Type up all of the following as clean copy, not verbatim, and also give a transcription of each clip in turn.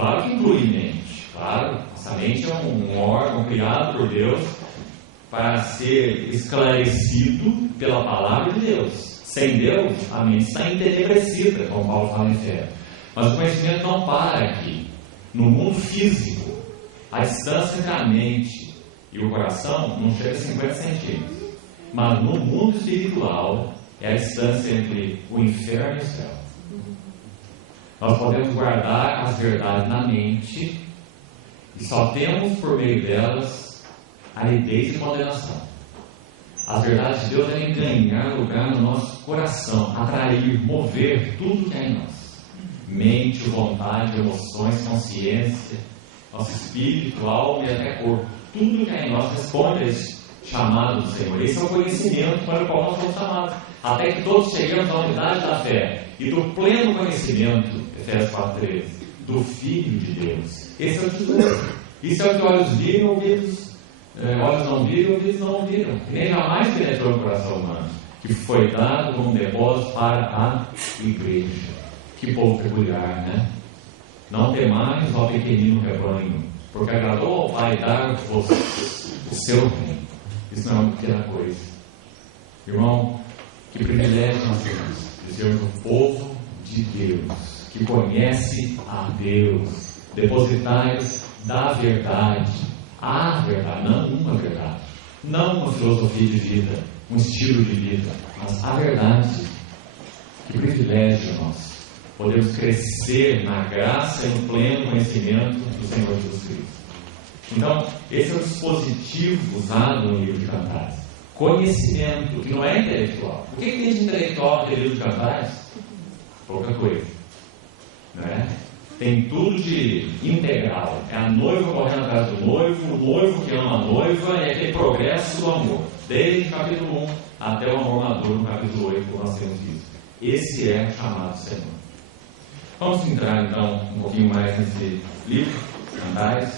claro que inclui mente. Claro, essa mente é um órgão criado por Deus para ser esclarecido pela palavra de Deus. Sem Deus, a mente está entenebrecida, como Paulo fala em Efésios. Mas o conhecimento não para aqui. No mundo físico, a distância entre a mente e o coração não chega a 50 centímetros. Mas no mundo espiritual, é a distância entre o inferno e o céu. Nós podemos guardar as verdades na mente e só temos por meio delas aridez e condenação. As verdades de Deus devem ganhar lugar no nosso coração, atrair, mover tudo que é em nós. Mente, vontade, emoções, consciência, nosso espírito, alma e até corpo. Tudo que é em nós responde a esse chamado do Senhor. Esse é o conhecimento para o qual nós somos chamados. Até que todos cheguemos à unidade da fé e do pleno conhecimento, Efésios 4:13, do Filho de Deus. Esse é o tesouro. Isso é o que olhos viram, olhos não viram, ouvidos não ouviram. Que nem jamais penetrou no coração humano. Que foi dado como depósito para a igreja. Que povo peculiar, né? Não temais, ó pequenino rebanho, porque agradou ao Pai dar-vos o seu reino. Isso não é uma pequena coisa. Irmão, que privilégio nós temos de sermos um povo de Deus, que conhece a Deus, depositários da verdade, a verdade, não uma verdade, não uma filosofia de vida, um estilo de vida, mas a verdade. Que privilégio nosso. Podemos crescer na graça e no pleno conhecimento do Senhor Jesus Cristo. Então, esse é o dispositivo usado no livro de Cantares. Conhecimento, que não é intelectual. O que tem de intelectual no livro de Cantares? Pouca coisa. Não é? Tem tudo de integral. É a noiva correndo atrás do noivo, o noivo que ama a noiva, e aquele progresso do amor. Desde o capítulo 1 até o amor maduro, no capítulo 8, como nós temos visto. Esse é o chamado do Senhor. Vamos entrar então um pouquinho mais nesse livro, Cantares.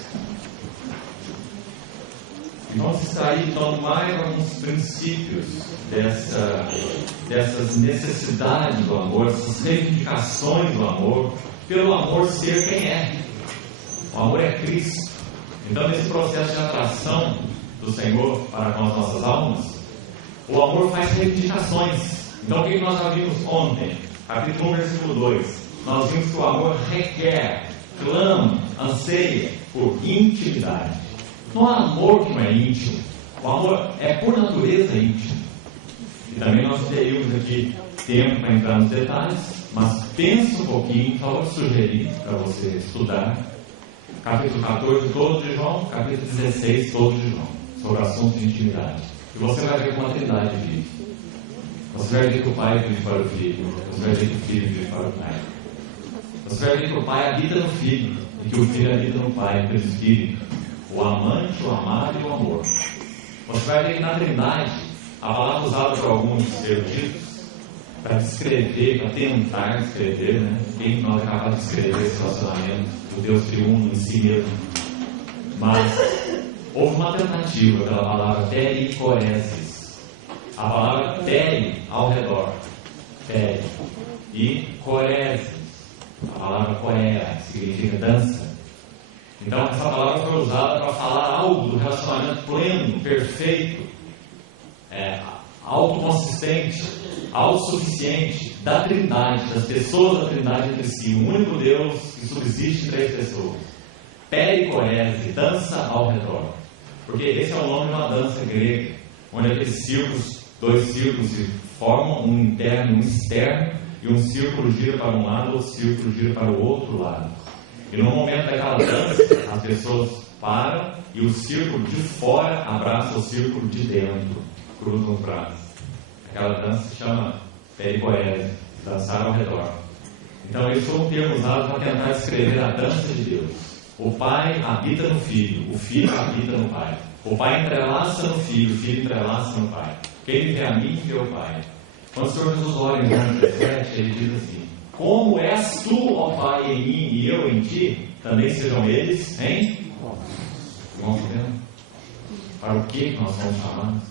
E vamos extrair então mais alguns princípios dessas necessidades do amor, dessas reivindicações do amor, pelo amor ser quem é. O amor é Cristo. Então, nesse processo de atração do Senhor para com as nossas almas, o amor faz reivindicações. Então, o que nós já vimos ontem? Capítulo 1, versículo 2. Nós vimos que o amor requer, clama, anseia por intimidade. Não há amor que não é íntimo. O amor é por natureza íntimo. E também nós teríamos aqui tempo para entrar nos detalhes, mas pense um pouquinho, só vou sugerir para você estudar. Capítulo 14, todo de João, capítulo 16, todo de João, sobre assuntos de intimidade. E você vai ver como a Trindade vive. Você vai ver que o Pai vive para o Filho, você vai ver que o Filho vive para o Pai. Você vai ver que o Pai habita no Filho, e que o Filho habita no Pai, pelo Espírito. O amante, o amado e o amor. Você vai ver que na Trindade, a palavra usada por alguns eruditos, para descrever, para tentar descrever, né? Quem de nós é capaz de descrever esse relacionamento do Deus triuno em si mesmo? Mas houve uma tentativa pela palavra pericoresis. A palavra peri, ao redor. Peri. E coresis. A palavra corea significa dança. Então essa palavra foi usada para falar algo do relacionamento pleno, perfeito, autoconsistente, autossuficiente da Trindade, das pessoas da Trindade entre si, o único Deus que subsiste em 3 pessoas. Pericorese, dança ao redor. Porque esse é o nome de uma dança grega, onde aqueles círculos, 2 círculos se formam, um interno e um externo, e um círculo gira para um lado, outro círculo gira para o outro lado. E no momento daquela dança, as pessoas param e o círculo de fora abraça o círculo de dentro, cruzam os braços. Aquela dança se chama pericoese, dançar ao redor. Então, esse foi um termo usado para tentar descrever a dança de Deus. O Pai habita no Filho, o Filho habita no Pai. O Pai entrelaça no Filho, o Filho entrelaça no Pai. Quem me vê a mim, vê o Pai. Quando o Senhor Jesus ora em João 17, ele diz assim: como és tu, ó Pai, em mim e eu em ti, também sejam eles em vamos vendo? Para o que nós somos chamados?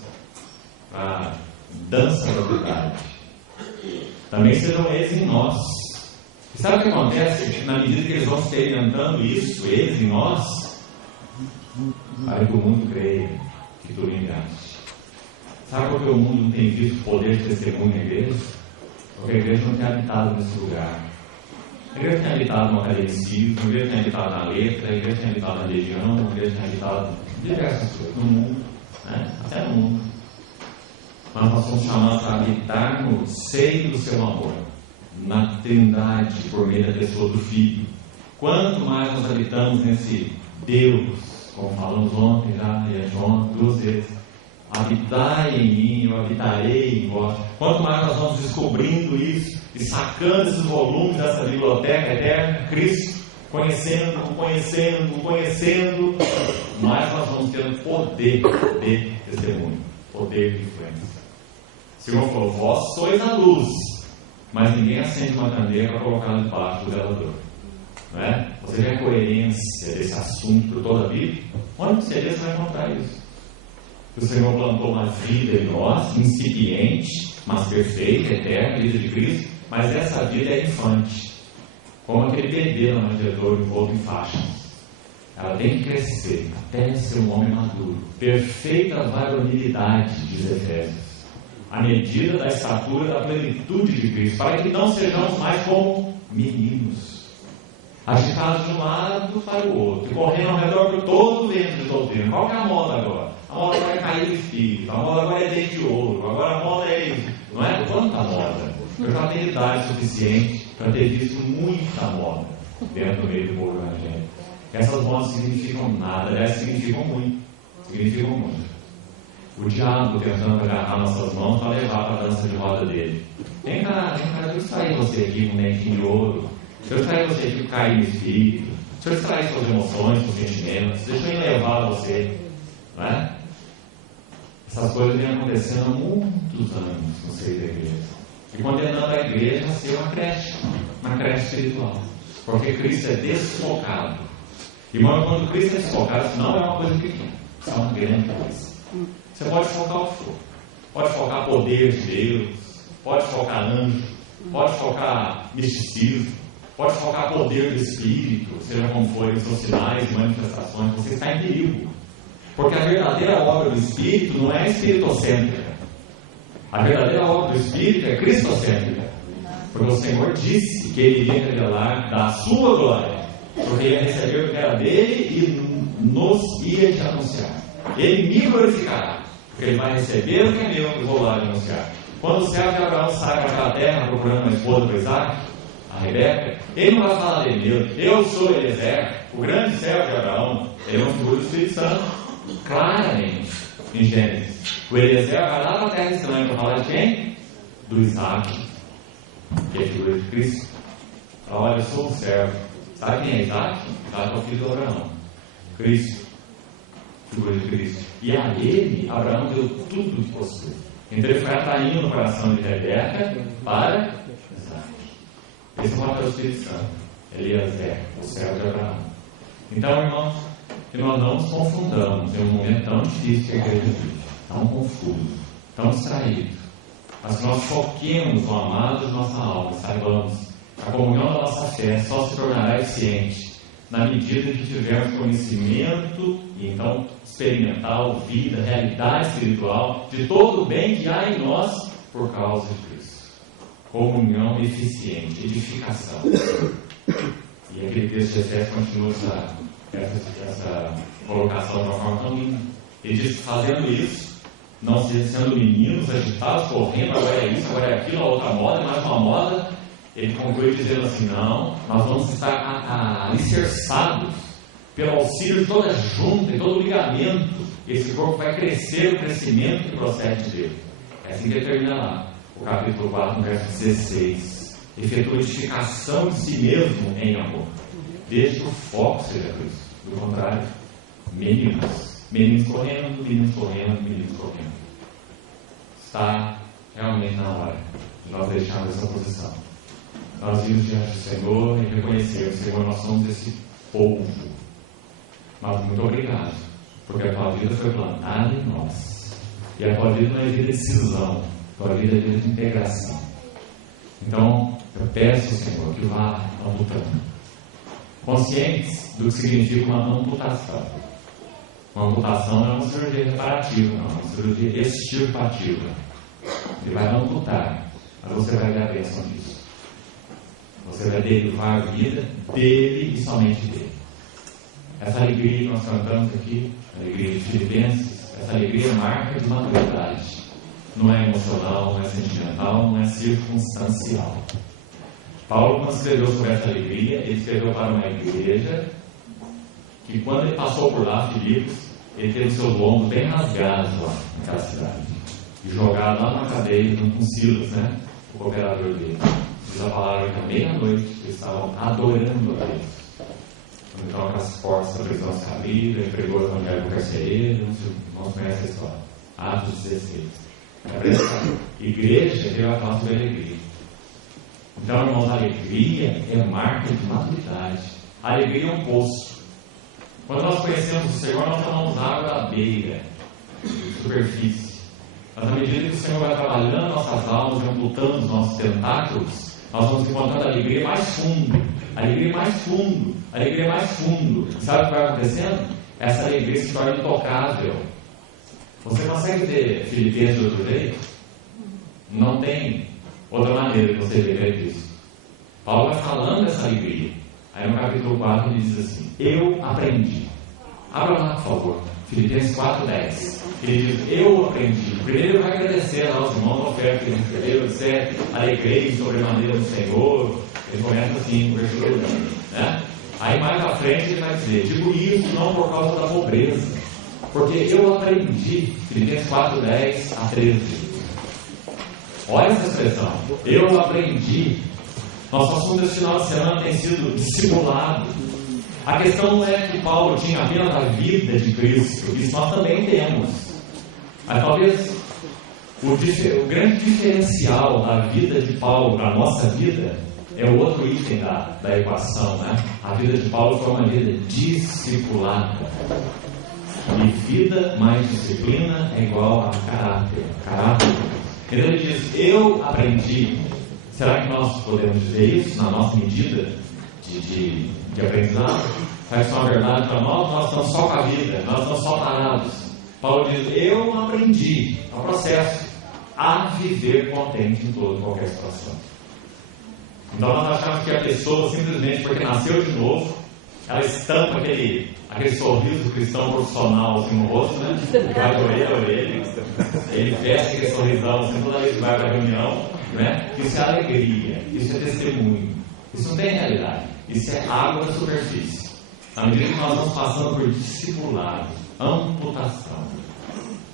Para a dança da verdade. Também sejam eles em nós. E sabe o que acontece? Na medida que eles vão experimentando isso, eles e nós, para que o mundo creia que tu me enviaste. Sabe por que o mundo não tem visto o poder de testemunho na igreja? Porque a igreja não tem habitado nesse lugar. A igreja tem habitado no academicismo, a igreja tem habitado na letra, a igreja tem habitado na religião, a igreja tem habitado em diversas coisas, no mundo, né? Até no mundo. Mas nós somos chamados a habitar no seio do seu amor, na Trindade, por meio da pessoa do Filho. Quanto mais nós habitamos nesse Deus, como falamos ontem já, e anteontem, 2 vezes, habitai em mim, eu habitarei em vós. Quanto mais nós vamos descobrindo isso e sacando esses volumes dessa biblioteca eterna, Cristo, conhecendo, mais nós vamos tendo poder de testemunho, poder de influência. O Senhor falou: vós sois a luz, mas ninguém acende uma candeia para colocar debaixo do velador. Não é? Você vê a coerência desse assunto por toda a Bíblia? Onde você vai encontrar isso? O Senhor plantou uma vida em nós, incipiente, mas perfeita, eterna, vida de Cristo, mas essa vida é infante, como aquele bebê no manjedouro envolto em faixas. Ela tem que crescer até ser um homem maduro, perfeita varonilidade, diz Efésios, à medida da estatura da plenitude de Cristo, para que não sejamos mais como meninos, agitados de um lado para o outro, e correndo ao redor por todo o vento de doutrina. Qual que é a moda agora? A moda agora é cair do espírito, a moda agora é dente de ouro, agora a moda é isso. Não é quanta moda. Eu já tenho idade suficiente para ter visto muita moda dentro do meio do povo evangélico. Essas modas significam nada, aliás, significam muito. O diabo tentando agarrar nossas mãos para levar para a dança de roda dele. Vem cá, deixa eu distrair você aqui com um dentinho de ouro. Deixa eu distrair você aqui com cair no espírito. Deixa eu distrair suas emoções, seus sentimentos. Deixa eu elevar você. Não é? Essas coisas vêm acontecendo há muitos anos no seio da igreja. E condenando a igreja a ser uma creche espiritual. Porque Cristo é desfocado. Irmão, quando Cristo é desfocado, isso não é uma coisa pequena. Isso é uma grande coisa. Você pode focar o que for. Pode focar poder de Deus, pode focar anjo, pode focar misticismo, pode focar poder do Espírito, seja como forem os seus sinais e manifestações. Você está em perigo. Porque a verdadeira obra do Espírito não é espiritocêntrica. A verdadeira obra do Espírito é cristocêntrica. Porque o Senhor disse que Ele iria revelar da sua glória. Porque Ele ia receber o que era dele e nos ia te anunciar. Ele me glorificará. Porque Ele vai receber o que é meu e vou lá anunciar. Quando o servo de Abraão sai para aquela terra procurando uma esposa para Isaac, a Rebeca, ele não vai falar dele mesmo. Eu sou Eliezer, o grande servo de Abraão. Ele é um figura do Espírito Santo. Claramente, em Gênesis, o Eliezer vai lá para a terra estranha para falar de quem? Do Isaac, que é a figura de Cristo. Olha, eu sou um servo. Sabe quem é Isaac? Isaac é o filho de Abraão. Cristo, figura de Cristo. E a ele, Abraão deu tudo o que possui. Então ele foi atraindo no coração de Rebeca para Isaac. Esse é o papel do Espírito Santo. Eliezer, o servo de Abraão. Então, irmãos, que nós não nos confundamos em um momento tão difícil que a igreja vive, tão confuso, tão distraído, mas que nós foquemos no amado de nossa alma, saibamos que a comunhão da nossa fé só se tornará eficiente na medida em que tivermos conhecimento e então experimental, vida, realidade espiritual de todo o bem que há em nós por causa de Cristo. Comunhão eficiente, edificação. E aquele texto de Efésios continua essa colocação de uma forma tão linda. Ele diz que fazendo isso, não sendo meninos agitados, correndo, agora é isso, agora é aquilo, a outra moda, mais uma moda, ele conclui dizendo assim: não, nós vamos estar alicerçados pelo auxílio de toda junta e todo ligamento. Esse corpo vai crescer, o crescimento que procede dele. É assim que ele termina lá, o capítulo 4, no verso 16. Efetua edificação de si mesmo em amor, desde que o foco seja Cristo. Do contrário, meninos correndo, meninos correndo. Está realmente na hora de nós deixarmos essa posição. Nós vimos diante do Senhor e reconhecermos: Senhor, nós somos esse povo. Mas muito obrigado, porque a tua vida foi plantada em nós. E a tua vida não é vida de cisão, a tua vida é vida de integração. Então, Eu peço, Senhor, que vá amputando. Conscientes do que significa uma amputação. Uma amputação não é uma cirurgia reparativa, não, é uma cirurgia extirpativa. Ele vai amputar, mas você vai ver a bênção disso. Você vai derivar a vida dele e somente dele. Essa alegria que nós cantamos aqui, a alegria de Filipenses, essa alegria é marca de maturidade. Não é emocional, não é sentimental, não é circunstancial. Paulo, quando escreveu sobre essa alegria, ele escreveu para uma igreja que, quando ele passou por lá, Filipos, ele teve seus lombos bem rasgados lá naquela cidade e jogado lá na cadeia junto com Silas, né, o cooperador dele. Diz a palavra que à meia-noite eles estavam adorando a Deus. Então, as portas da prisão se abriram, ele pregou o evangelho para o carcereiro, os irmãos conhecem a história. Atos 16. Essa igreja que vai falar sobre alegria. Então, irmãos, a alegria é marca de maturidade. A alegria é um poço. Quando nós conhecemos o Senhor, nós tomamos água da beira, superfície. Mas à medida que o Senhor vai trabalhando nossas almas, amputando os nossos tentáculos, nós vamos encontrando a alegria mais fundo, a alegria mais fundo, a alegria mais fundo. E sabe o que vai acontecendo? Essa alegria se torna intocável. Você consegue ver Filipenses de outro jeito? Não tem outra maneira de você ver isso. Paulo vai falando dessa alegria. Aí no capítulo 4 ele diz assim: eu aprendi. Abra lá, por favor. Filipenses 4:10. Ele diz: eu aprendi. Primeiro ele vai agradecer aos irmãos a oferta que ele recebeu, etc. Alegrei sobremaneira no Senhor. Ele começa assim, no versículo 10, né? Aí mais à frente ele vai dizer: digo isso não por causa da pobreza, porque eu aprendi. Filipenses 4:10 a 13. Olha essa expressão: eu aprendi. Nosso assunto esse final de semana tem sido discipulado. A questão não é que Paulo tinha apenas a vida de Cristo, isso nós também temos. Mas talvez o grande diferencial da vida de Paulo para a nossa vida é o outro item da equação, né? A vida de Paulo foi uma vida discipulada. E vida mais disciplina é igual a caráter. Então ele diz: eu aprendi. Será que nós podemos dizer isso na nossa medida de aprendizado? Será que isso é uma verdade para nós? Nós estamos só com a vida, nós estamos só parados. Paulo diz: eu aprendi, é um processo, a viver contente em toda e qualquer situação. Então nós achamos que a pessoa, simplesmente porque nasceu de novo, ela estampa aquele sorriso cristão profissional assim no rosto, né? Vai de orelha a orelha, ele veste aquele sorrisão assim toda vez que vai para a reunião, né? Isso é alegria, isso é testemunho, isso não tem realidade, isso é água da superfície. À medida que nós vamos passando por discipulado, amputação,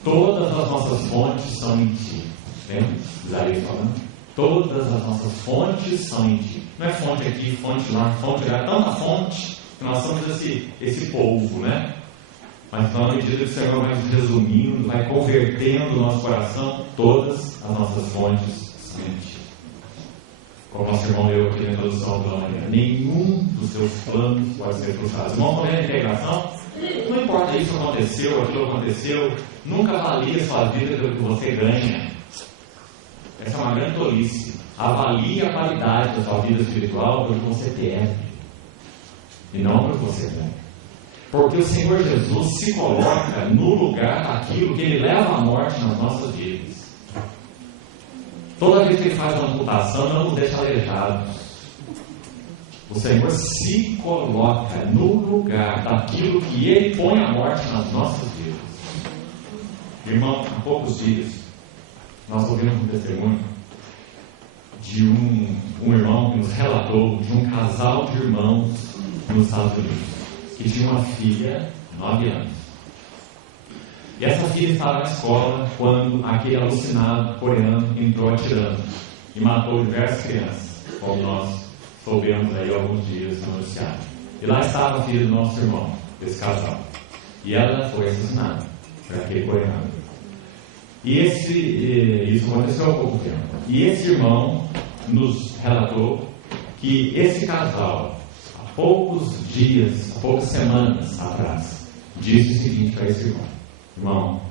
todas as nossas fontes são em ti. Lembra? Isaías falando? Todas as nossas fontes são em ti. Não é fonte aqui, fonte lá, fonte lá, tanta fonte que nós somos esse polvo, né? Mas então, à medida que o Senhor vai resumindo, vai convertendo o nosso coração, todas as nossas fontes são em ti. Como nosso irmão leu aqui na introdução da manhã, nenhum dos seus planos pode ser frustrado. Irmão, quando é a integração, não importa isso aconteceu, aquilo aconteceu, nunca avalie a sua vida pelo que você ganha. Essa é uma grande tolice. Avalie a qualidade da sua vida espiritual pelo que você perde e não pelo que você ganha. Porque o Senhor Jesus se coloca no lugar daquilo que Ele leva à morte nas nossas vidas. Toda vez que Ele faz uma amputação, não nos deixa aleijados. O Senhor se coloca no lugar daquilo que Ele põe à morte nas nossas vidas. Irmão, há poucos dias nós ouvimos um testemunho de um irmão que nos relatou de um casal de irmãos nos Estados Unidos, que tinha uma filha, 9 anos. E essa filha estava na escola quando aquele alucinado coreano entrou atirando e matou diversas crianças, como nós soubemos aí alguns dias no noticiário. E lá estava a filha do nosso irmão, desse casal. E ela foi assassinada por aquele coreano. E isso aconteceu há pouco tempo. E esse irmão nos relatou que esse casal, há poucos dias, há poucas semanas atrás, disse o seguinte para esse irmão: irmão,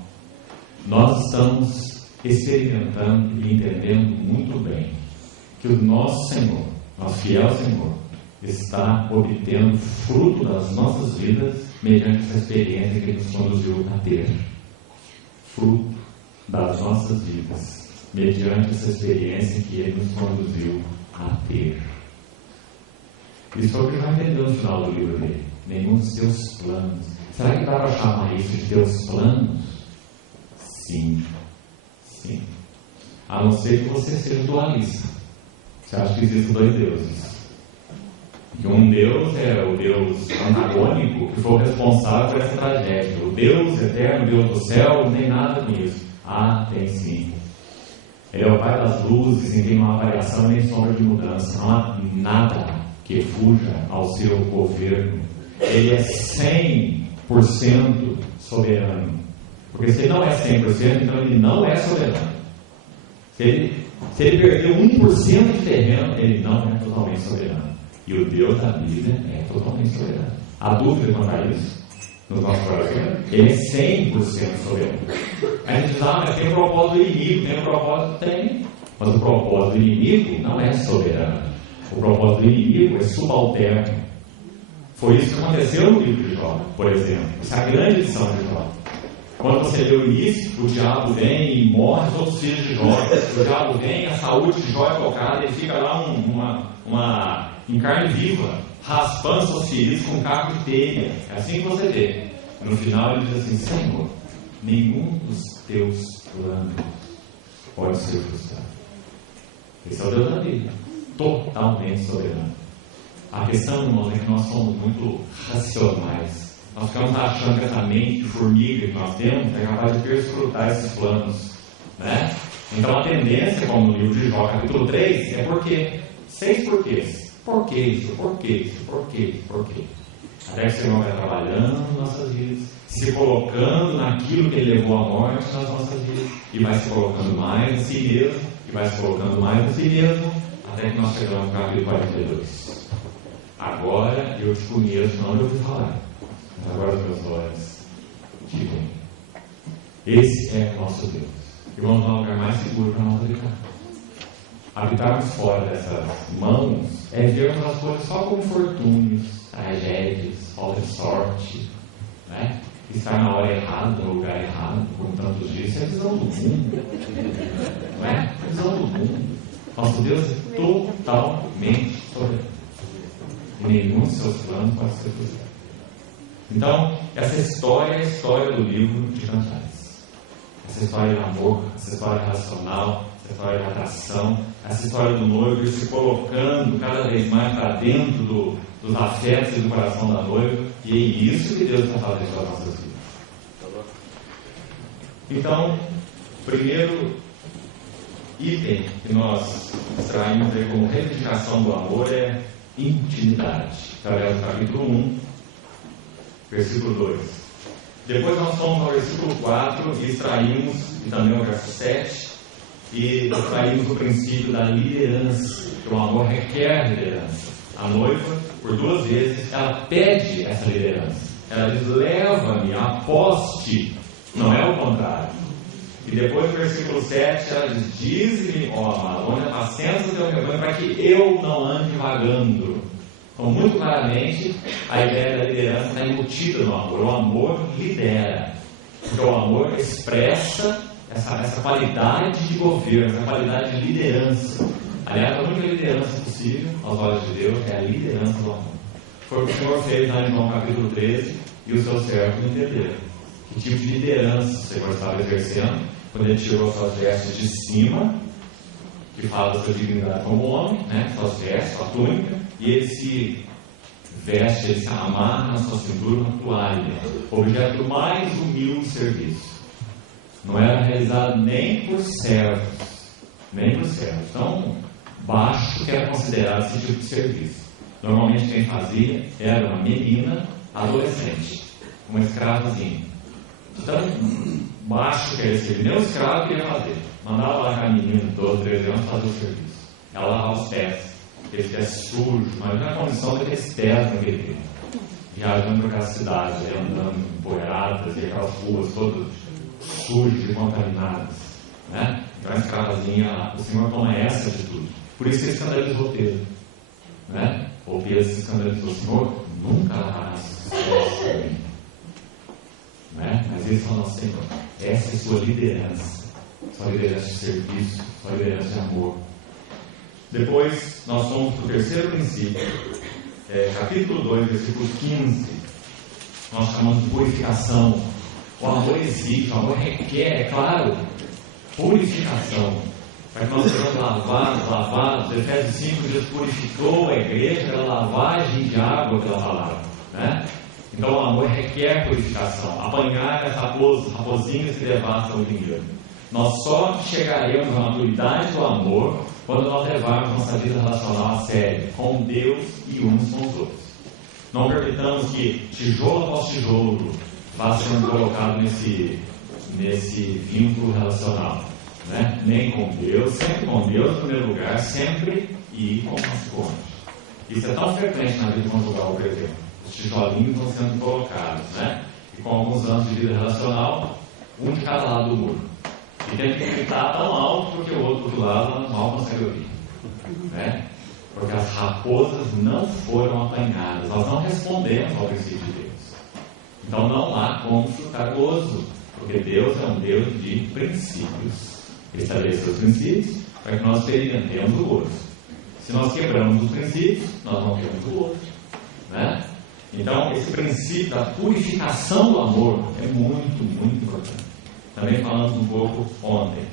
nós estamos experimentando e entendendo muito bem que o nosso Senhor, nosso fiel Senhor, está obtendo fruto das nossas vidas mediante essa experiência que Ele nos conduziu a ter. Fruto das nossas vidas mediante essa experiência que Ele nos conduziu a ter. Isso foi o que nós entendemos no final do livro dele. Nenhum dos teus planos. Será que dá para chamar isso de teus planos? Sim. Sim. A não ser que você seja dualista. Você acha que existem dois deuses. Que um Deus é o Deus antagônico, que foi o responsável por essa tragédia. O Deus eterno, Deus do céu, não tem nada com isso. Ah, tem sim. Ele é o Pai das luzes, em quem não há variação nem sombra de mudança. Não há nada que fuja ao seu governo. Ele é 100% soberano. Porque se ele não é 100%, então ele não é soberano. Se ele perdeu 1% de terreno, ele não é totalmente soberano. E o Deus da Bíblia é totalmente soberano. Há dúvida quanto a isso? Nos nossos corações? Ele é 100% soberano. A gente diz, mas tem um propósito do inimigo, tem um propósito, tem. Mas o propósito do inimigo não é soberano. O propósito do inimigo é subalterno. Foi isso que aconteceu no livro de Jó, por exemplo. Essa é a grande lição de Jó. Quando você lê o início, o diabo vem e morre todos os filhos de Jó. O diabo vem, a saúde de Jó é tocada, ele fica lá em carne viva, raspando suas feridas com um caco de telha. É assim que você vê. No final ele diz assim: Senhor, nenhum dos teus planos pode ser frustrado. Esse é o Deus da Bíblia, totalmente soberano. A questão, irmãos, é que nós somos muito racionais. Nós ficamos achando que essa mente de formiga que nós temos é capaz de perscrutar esses planos, né? Então a tendência, como no livro de Jó, capítulo 3, é porque 6 porquês. Por que isso? Por que isso? Por que isso? Por quê? Até que o Senhor vai trabalhando nas nossas vidas, se colocando naquilo que Ele levou à morte nas nossas vidas, e vai se colocando mais em si mesmo, e vai se colocando mais em si mesmo, até que nós chegamos no capítulo 42. Agora eu te conheço, não de ouvir falar, mas agora os meus olhos te veem. Esse é o nosso Deus. E vamos dar um lugar mais seguro para nós habitar. Habitarmos fora dessas mãos é vermos as coisas só como infortúnios, tragédias, falta de sorte, né? Estar na hora errada, no lugar errado, como tantos dizem, é a visão do mundo. Não é? É a visão do mundo. Nosso Deus é totalmente soberano. E nenhum dos seus planos pode ser frustrado. Então, essa história é a história do livro de Cantares. Essa história de amor, essa história racional, essa história de atração, essa história do noivo se colocando cada vez mais para dentro dos afetos e do coração da noiva, e é isso que Deus está fazendo com as nossas vidas. Então, primeiro item que nós extraímos aí como reivindicação do amor é intimidade. Através do capítulo 1, versículo 2. Depois nós fomos ao versículo 4 e extraímos, e também o verso 7, e extraímos o princípio da liderança, que o amor requer liderança. A noiva, por 2 vezes, ela pede essa liderança. Ela diz: leva-me após ti. Não é o contrário. E depois no versículo 7 ela diz: diz-me, ó amado, onde apacenta o teu rebanho, para que eu não ande vagando. Então, muito claramente, a ideia da liderança está embutida no amor. O amor lidera. Porque o amor expressa essa qualidade de governo, essa qualidade de liderança. Aliás, a única liderança possível, aos olhos de Deus, é a liderança do amor. Foi o que o Senhor fez lá em João capítulo 13, e os seus servos entenderam que tipo de liderança o Senhor estava exercendo, quando Ele tirou suas vestes de cima, que fala da sua dignidade como homem, né? Suas vestes, sua túnica, e Ele se veste, Ele se amarra na sua cintura uma toalha, objeto do mais humilde serviço. Não era realizado nem por servos, tão baixo que era considerado esse tipo de serviço. Normalmente quem fazia era uma menina adolescente, uma escravazinha. Tão baixo que era esse serviço, nem o escravo queria fazer. Mandava lá a menina de 12, 13 anos fazer o serviço. Ela lavava os pés, aqueles pés sujos, mas não é a condição daqueles pés naquele tempo. Viajando por aquelas cidades, andando empoeiradas, e aquelas ruas todas sujas e contaminadas, né? Então a escravazinha, o Senhor toma essa atitude. Por isso que ele escandalizou Pedro. Né? Ou Pedro se escandalizou: Senhor, nunca lavarás os pés para mim. Né? Mas ele falou: Senhor, essa é sua liderança de serviço, sua liderança de amor. Depois nós vamos para o terceiro princípio, capítulo 2, versículo 15. Nós chamamos de purificação. O amor exige, o amor requer, é claro, purificação. Para que nós sejamos lavados. Efésios 5 diz: purificou a igreja pela lavagem de água pela palavra. Né? Então o amor requer purificação. Apanhar as raposinhas que devastam o vinhedo. Nós só chegaremos à maturidade do amor quando nós levarmos nossa vida relacional a sério, com Deus e uns com os outros. Não permitamos que tijolo após tijolo vá sendo colocado nesse vínculo relacional. Né? Nem com Deus, sempre com Deus em primeiro lugar, sempre e com o nosso cônjuge. Isso é tão frequente na vida conjugal, por exemplo. Os tijolinhos vão sendo colocados, né? E com alguns anos de vida relacional, um de cada lado do muro. E tem que gritar tão alto porque o outro do lado mal consegue ouvir. Né? Porque as raposas não foram apanhadas, nós não respondemos ao princípio de Deus. Então não há como ficar gozo, porque Deus é um Deus de princípios. Ele estabeleceu os princípios para que nós experimentemos o gozo. Se nós quebramos os princípios, nós não temos o gozo. Né? Então esse princípio da purificação do amor é muito, muito importante. Também falamos um pouco ontem.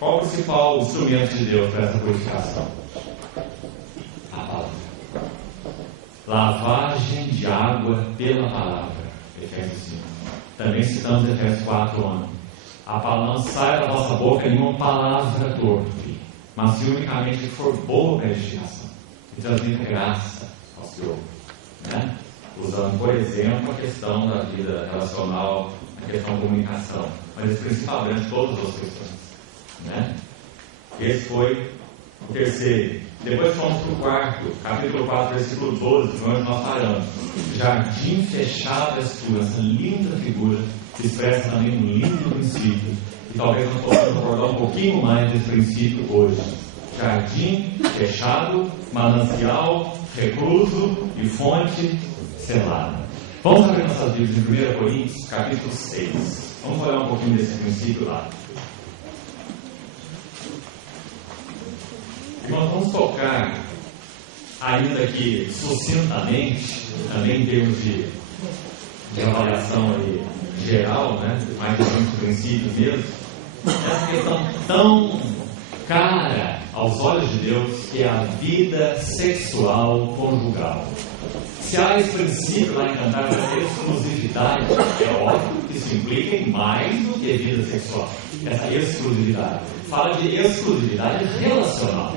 Qual o principal instrumento de Deus para essa purificação? A palavra. Lavagem de água pela palavra. Efésios 5. Também citamos Efésios 4, 11. A palavra não sai da vossa boca nenhuma palavra torpe, mas se unicamente for boa para a edificação e transmite graça aos que ouvem. Né? Usando, por exemplo, a questão da vida relacional, a questão da comunicação. Mas esse princípio abrange todas as questões. Né? Esse foi o terceiro. Depois fomos para o quarto, capítulo 4, versículo 12, onde nós paramos. Jardim fechado és tu, essa linda figura que expressa também um lindo princípio. E talvez nós possamos abordar um pouquinho mais desse princípio hoje. Jardim fechado, manancial, recluso e fonte selada. Vamos abrir nossas Bíblias em 1 Coríntios, capítulo 6. Vamos olhar um pouquinho desse princípio lá. E nós vamos tocar, ainda que sucintamente, também em termos de avaliação aí geral, né? Mais ou menos princípio mesmo, essa questão tão cara aos olhos de Deus, que é a vida sexual conjugal. Se há esse princípio lá em Cantares da exclusividade, é óbvio que isso implica em mais do que vida sexual. Essa exclusividade. Fala de exclusividade relacional.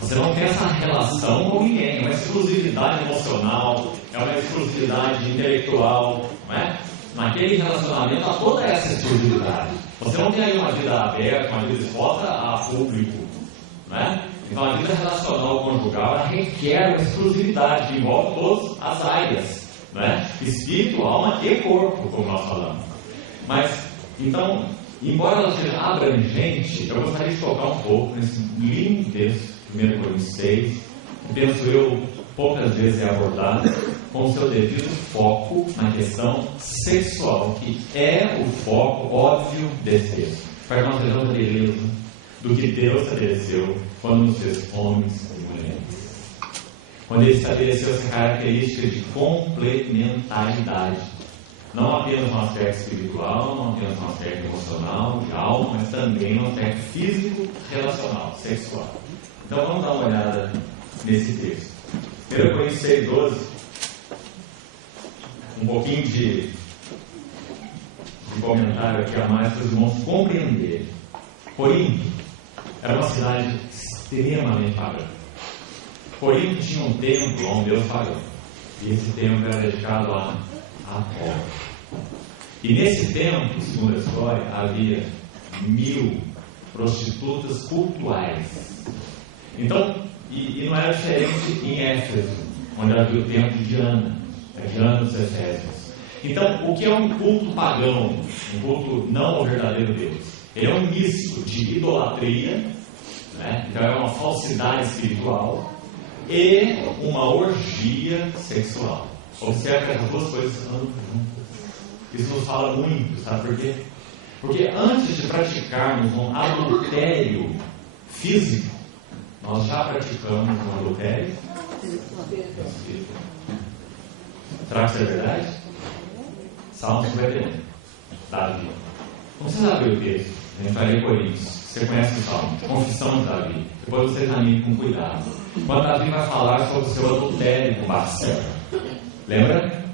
Você não tem essa relação com ninguém, é uma exclusividade emocional, é uma exclusividade intelectual, não é? Naquele relacionamento há toda essa exclusividade. Você não tem aí uma vida aberta, uma vida exposta a público, não é? Então a vida relacional conjugal ela requer uma exclusividade que envolve todas as áreas, não é? Espírito, alma e corpo, como nós falamos. Mas, então, embora ela seja abrangente, eu gostaria de tocar um pouco nesse lindo texto, 1 Coríntios 6, que penso eu poucas vezes é abordado, com o seu devido foco na questão sexual, que é o foco óbvio desse texto, para que nós vejamos a beleza do que Deus estabeleceu quando nos fez homens e mulheres. Quando Ele estabeleceu essa característica de complementaridade, não apenas no aspecto espiritual, não apenas no aspecto emocional, de alma, mas também no aspecto físico, relacional, sexual. Então vamos dar uma olhada nesse texto. 1 Coríntios 6, 12. Um pouquinho de comentário aqui a mais para os irmãos compreenderem. Corinto era uma cidade extremamente pagã. Corinto tinha um templo onde Deus pagou. E esse templo era dedicado a Apolo. E nesse templo, segundo a história, havia 1000 prostitutas cultuais. Então, e não era diferente em Éfeso, onde havia o templo de Diana, Diana dos Efésios. Então, o que é um culto pagão, um culto não ao verdadeiro Deus? Ele é um misto de idolatria né? Então é uma falsidade espiritual e uma orgia sexual. Observe que as duas coisas andam juntas. Isso nos fala muito, sabe por quê? Porque antes de praticarmos um adultério físico, nós já praticamos um adultério espiritual. Será que isso é verdade? Salmo 51. Davi. Não precisa abrir o texto. A gente vai ler Coríntios. Você conhece o Salmo. Confissão de Davi. Depois você examine com cuidado. Quando Davi vai falar sobre o seu adultério com Batseba. Lembra?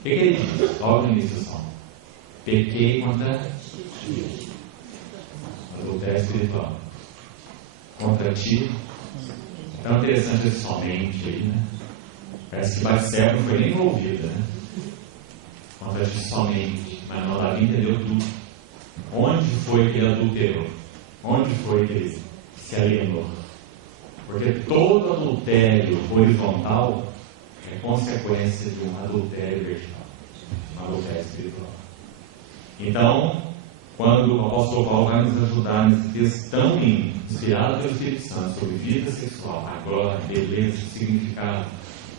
O que ele diz? Logo no início do Salmo. Pequei contra ti. Adultério espiritual. Contra ti. Então é interessante esse somente aí, né? Parece que Batseba não foi nem envolvida, né? Contra ti somente. Mas não, Davi entendeu tudo. Onde foi que ele adulterou? Onde foi que ele se alienou? Porque todo adultério horizontal é consequência de um adultério vertical, um adultério espiritual. Então, quando o apóstolo Paulo vai nos ajudar nesse texto tão lindo, inspirado pelo Espírito Santo, sobre vida sexual, agora, beleza, significado,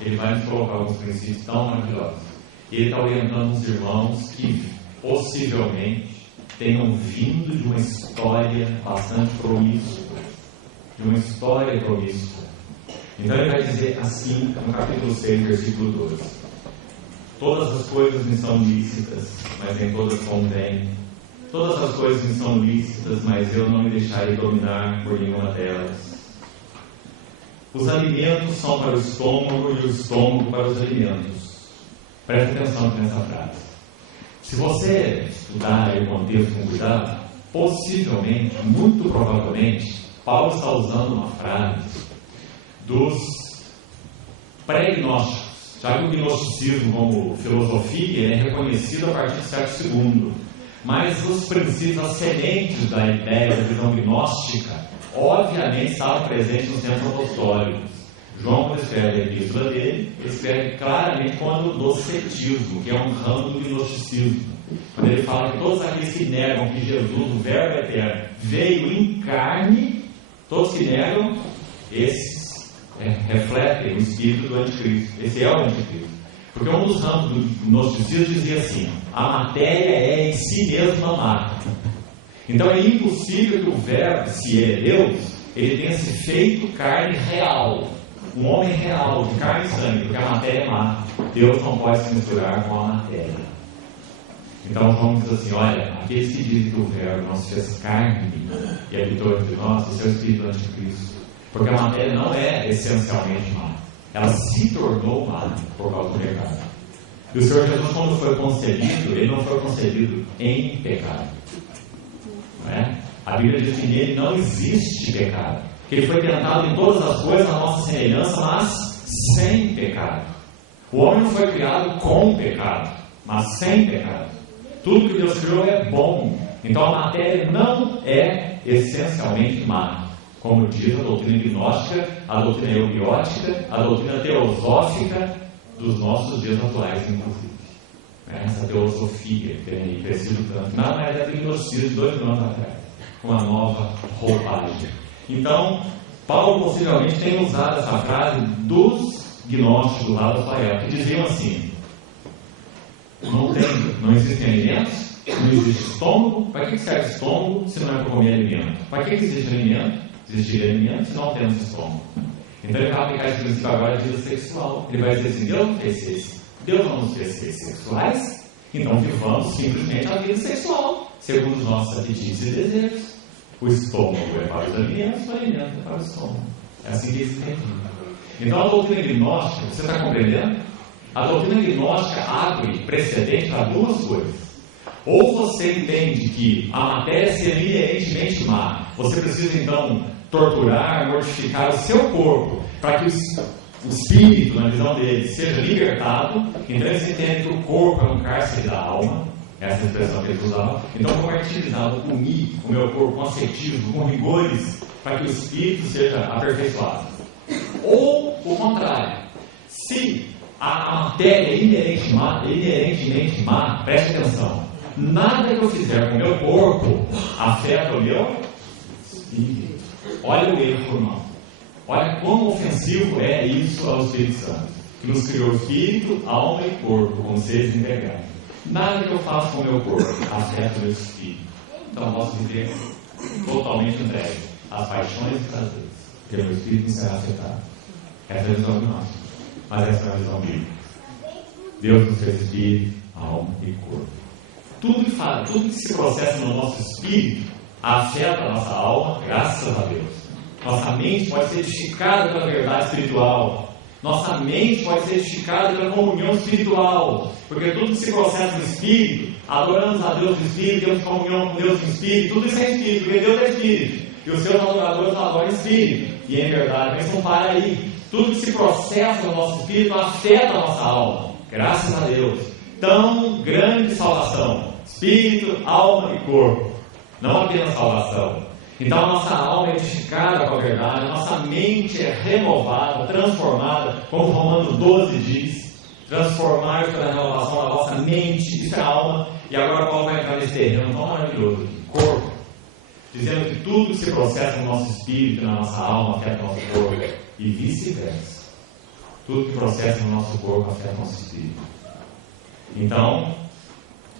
ele vai nos colocar alguns princípios tão maravilhosos. E ele está orientando os irmãos que possivelmente tenham vindo de uma história bastante promíscua. De uma história promíscua. Então ele vai dizer assim, no capítulo 6, versículo 12: todas as coisas me são lícitas, mas nem todas convêm. Todas as coisas me são lícitas, mas eu não me deixarei dominar por nenhuma delas. Os alimentos são para o estômago e o estômago para os alimentos. Preste atenção aqui nessa frase. Se você estudar o contexto com cuidado, possivelmente, muito provavelmente, Paulo está usando uma frase dos pré-gnósticos. Já que o gnosticismo, como filosofia, é reconhecido a partir do século II. Mas os princípios, as sementes da ideia da visão gnóstica, obviamente estavam presentes nos centros apostólicos. João, quando escreve a epístola dele, ele escreve claramente quando o docetismo, que é um ramo do gnosticismo. Quando ele fala que todos aqueles que negam que Jesus, o Verbo eterno, veio em carne, todos que negam, esses refletem o espírito do anticristo. Esse é o anticristo. Porque um dos ramos do gnosticismo dizia assim: a matéria é em si mesma má. Então é impossível que o Verbo, se ele é Deus, ele tenha se feito carne real. Um homem real, de carne e sangue, porque a matéria é má. Deus não pode se misturar com a matéria. Então João diz assim: olha, aqueles que dizem que o Verbo não se fez carne e habitou entre nós, esse é o espírito do anticristo. Porque a matéria não é essencialmente má. Ela se tornou má por causa do pecado. E o Senhor Jesus, quando foi concebido, ele não foi concebido em pecado. Não é? A Bíblia diz que nele não existe pecado. Que ele foi tentado em todas as coisas, a nossa semelhança, mas sem pecado. O homem não foi criado com pecado, mas sem pecado. Tudo que Deus criou é bom. Então a matéria não é essencialmente má. Como diz a doutrina gnóstica, a doutrina eubiótica, a doutrina teosófica dos nossos dias atuais, inclusive. Essa teosofia que tem crescido tanto. Nada mais é do gnosticismo de 2 mil anos atrás. Uma nova roupagem. Então, Paulo possivelmente tem usado essa frase dos gnósticos lá da sua época, que diziam assim: não existem alimentos, não existe estômago. Para que serve estômago se não é para comer alimento? Para que existe alimento? Existiria alimento se não temos estômago. Então ele vai aplicar esse princípio agora à vida sexual. Ele vai dizer assim: Deus não fez seres. Deus não nos fez seres sexuais, então vivamos simplesmente a vida sexual, segundo os nossos apetites e desejos. O estômago é para os alimentos, o alimento é para o estômago. É assim que eles entendem. Então a doutrina gnóstica, você está compreendendo? A doutrina gnóstica abre precedente para 2 coisas. Ou você entende que a matéria seria inerentemente má, você precisa então torturar, mortificar o seu corpo para que o espírito, na visão dele, seja libertado. Então eles entendem que o corpo é um cárcere da alma. Essa expressão que eles usavam. Então, como é utilizado unir o meu corpo com ascetismo, com rigores, para que o espírito seja aperfeiçoado. Ou o contrário, se a matéria é inerentemente má, preste atenção, nada que eu fizer com o meu corpo afeta o meu espírito. Olha o erro, irmão. Olha quão ofensivo é isso ao Espírito Santo, que nos criou espírito, alma e corpo, como seres integrais. Nada que eu faço com o meu corpo afeta o meu espírito. Então eu posso viver totalmente entregue às paixões e prazeres, porque o meu espírito não será afetado. Essa é a visão de nós. Mas essa é a visão bíblica. Deus nos fez espírito, alma e corpo. Tudo que se processa no nosso espírito afeta a nossa alma, graças a Deus. Nossa mente pode ser edificada pela verdade espiritual. Nossa mente pode ser edificada pela comunhão espiritual. Porque tudo que se processa no Espírito, adoramos a Deus no Espírito, temos comunhão com Deus no Espírito, tudo isso é Espírito, porque Deus é Espírito. E os seus adoradores adoram em Espírito. E em verdade, mas não para aí. Tudo que se processa no nosso Espírito afeta a nossa alma. Graças a Deus. Tão grande salvação. Espírito, alma e corpo. Não apenas salvação. Então a nossa alma é edificada com a verdade, a nossa mente é renovada, transformada, como Romanos 12 diz, transformar pela renovação da vossa mente, isso é a alma, e agora Paulo vai entrar nesse terreno tão maravilhoso, corpo, dizendo que tudo que se processa no nosso espírito, na nossa alma, afeta o nosso corpo, e vice-versa. Tudo que processa no nosso corpo afeta o nosso espírito. Então,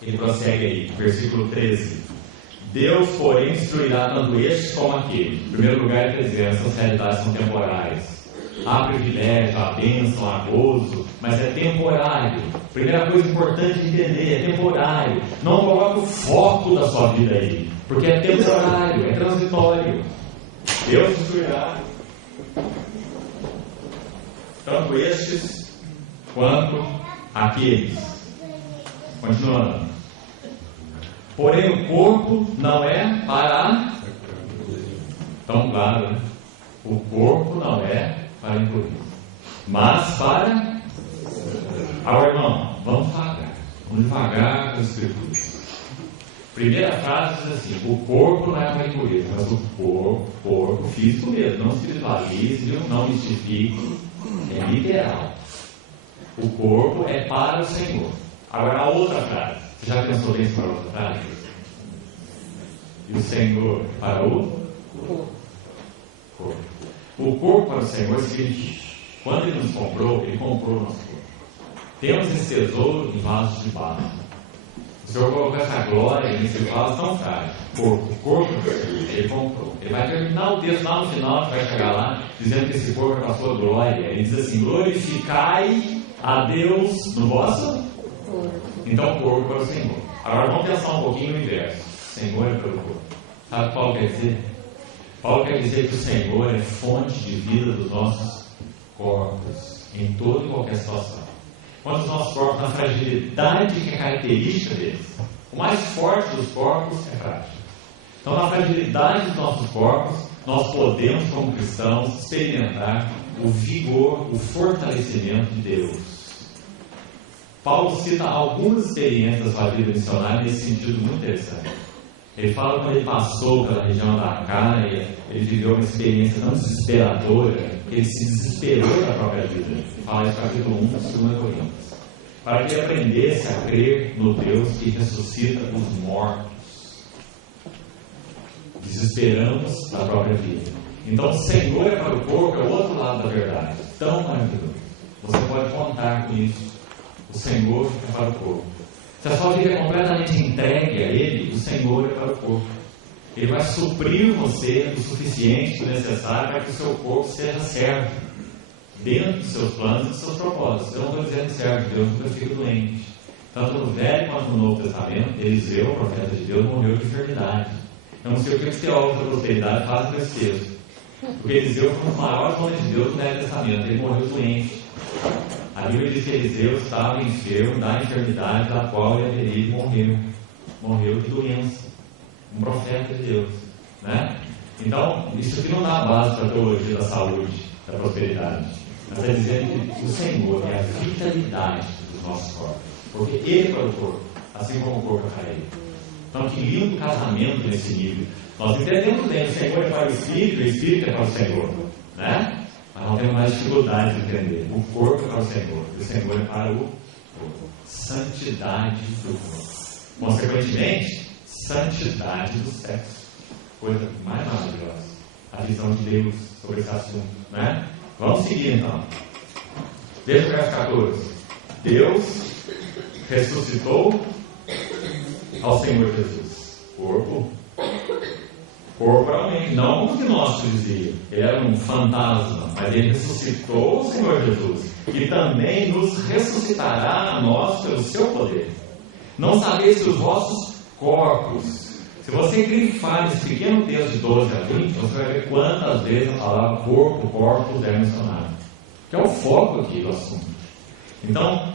ele prossegue aí, versículo 13. Deus, porém, destruirá tanto estes como aquele. Em primeiro lugar, ele quer dizer, essas realidades são temporais. Há privilégio, há bênção, há gozo, mas é temporário. Primeira coisa importante de entender, é temporário. Não coloque o foco da sua vida aí, porque é temporário, é transitório. Deus destruirá tanto estes quanto aqueles. Continuando. Porém, o corpo não é para... Tão claro, né? O corpo não é para a impureza, mas para... Agora, irmão, vamos devagar. Vamos devagar com as escrituras. Primeira frase diz assim: o corpo não é para a impureza, mas o corpo físico mesmo. Não espiritualize, não mistifique. É literal. O corpo é para o Senhor. Agora, a outra frase. Você já pensou bem para a outra frase? E o Senhor para o corpo. O corpo para o Senhor significa, quando Ele nos comprou, Ele comprou o nosso corpo. Temos esse tesouro em vasos de barro. O Senhor colocou essa glória nesse vaso tão frágil. O corpo Ele comprou. Ele vai terminar o texto lá no final, que vai chegar lá, dizendo que esse corpo é para a sua glória. Ele diz assim: glorificai a Deus no vosso corpo. Então o corpo para o Senhor. Agora vamos pensar um pouquinho no inverso. Senhor é para o corpo. Sabe o que Paulo quer dizer? Paulo quer dizer que o Senhor é fonte de vida dos nossos corpos, em toda e qualquer situação. Quando os nossos corpos, na fragilidade que é característica deles, o mais forte dos corpos é frágil. Então, na fragilidade dos nossos corpos, nós podemos, como cristãos, experimentar o vigor, o fortalecimento de Deus. Paulo cita algumas experiências da sua vida missionária nesse sentido muito interessante. Ele fala que quando ele passou pela região da Acaia, ele viveu uma experiência tão desesperadora, que ele se desesperou da própria vida. Ele fala isso no capítulo 1 de 2 Coríntios. Para que ele aprendesse a crer no Deus que ressuscita os mortos. Desesperamos da própria vida. Então, o Senhor é para o corpo, é o outro lado da verdade. Tão maravilhoso. Você pode contar com isso. O Senhor é para o corpo. Se a sua vida é completamente entregue a Ele, o Senhor é para o corpo. Ele vai suprir você o suficiente, o necessário para que o seu corpo seja servo dentro dos seus planos e dos seus propósitos. Eu não estou dizendo servo de Deus, porque eu fico doente. Tanto no Velho quanto no Novo Testamento, Eliseu, o profeta de Deus, morreu de enfermidade. Eu não sei o que os teólogos da prosperidade fazem com esse texto. Porque Eliseu foi um dos maiores homens de Deus do Velho Testamento. Ele morreu doente. A Bíblia diz que Eliseu estava enfermo da enfermidade da qual ele haveria e morreu. Morreu de doença. Um profeta de Deus. Né? Então, isso aqui não dá base para a teologia da saúde, da prosperidade. Mas está dizendo que o Senhor é a vitalidade dos nossos corpos. Porque Ele é para o corpo, assim como o corpo é para Ele. Então, que lindo casamento nesse nível. Nós entendemos bem, o Senhor é para o Espírito, o Espírito é para o Senhor. Né? Mas não temos mais dificuldade de entender. O corpo é para o Senhor, o Senhor é para o corpo. Santidade do corpo. Consequentemente, santidade do sexo. Coisa mais maravilhosa. a visão de Deus sobre esse assunto, né? Vamos seguir então. Veja o verso 14. Deus ressuscitou ao Senhor Jesus. Corporalmente, não como que nós dizia. Ele era um fantasma, mas ele ressuscitou o Senhor Jesus. E também nos ressuscitará a nós pelo seu poder. Não sabeis que os vossos corpos... Se você grifar nesse pequeno texto de 12 a 20, você vai ver quantas vezes a palavra corpos é mencionada. Que é o foco aqui do assunto. Então,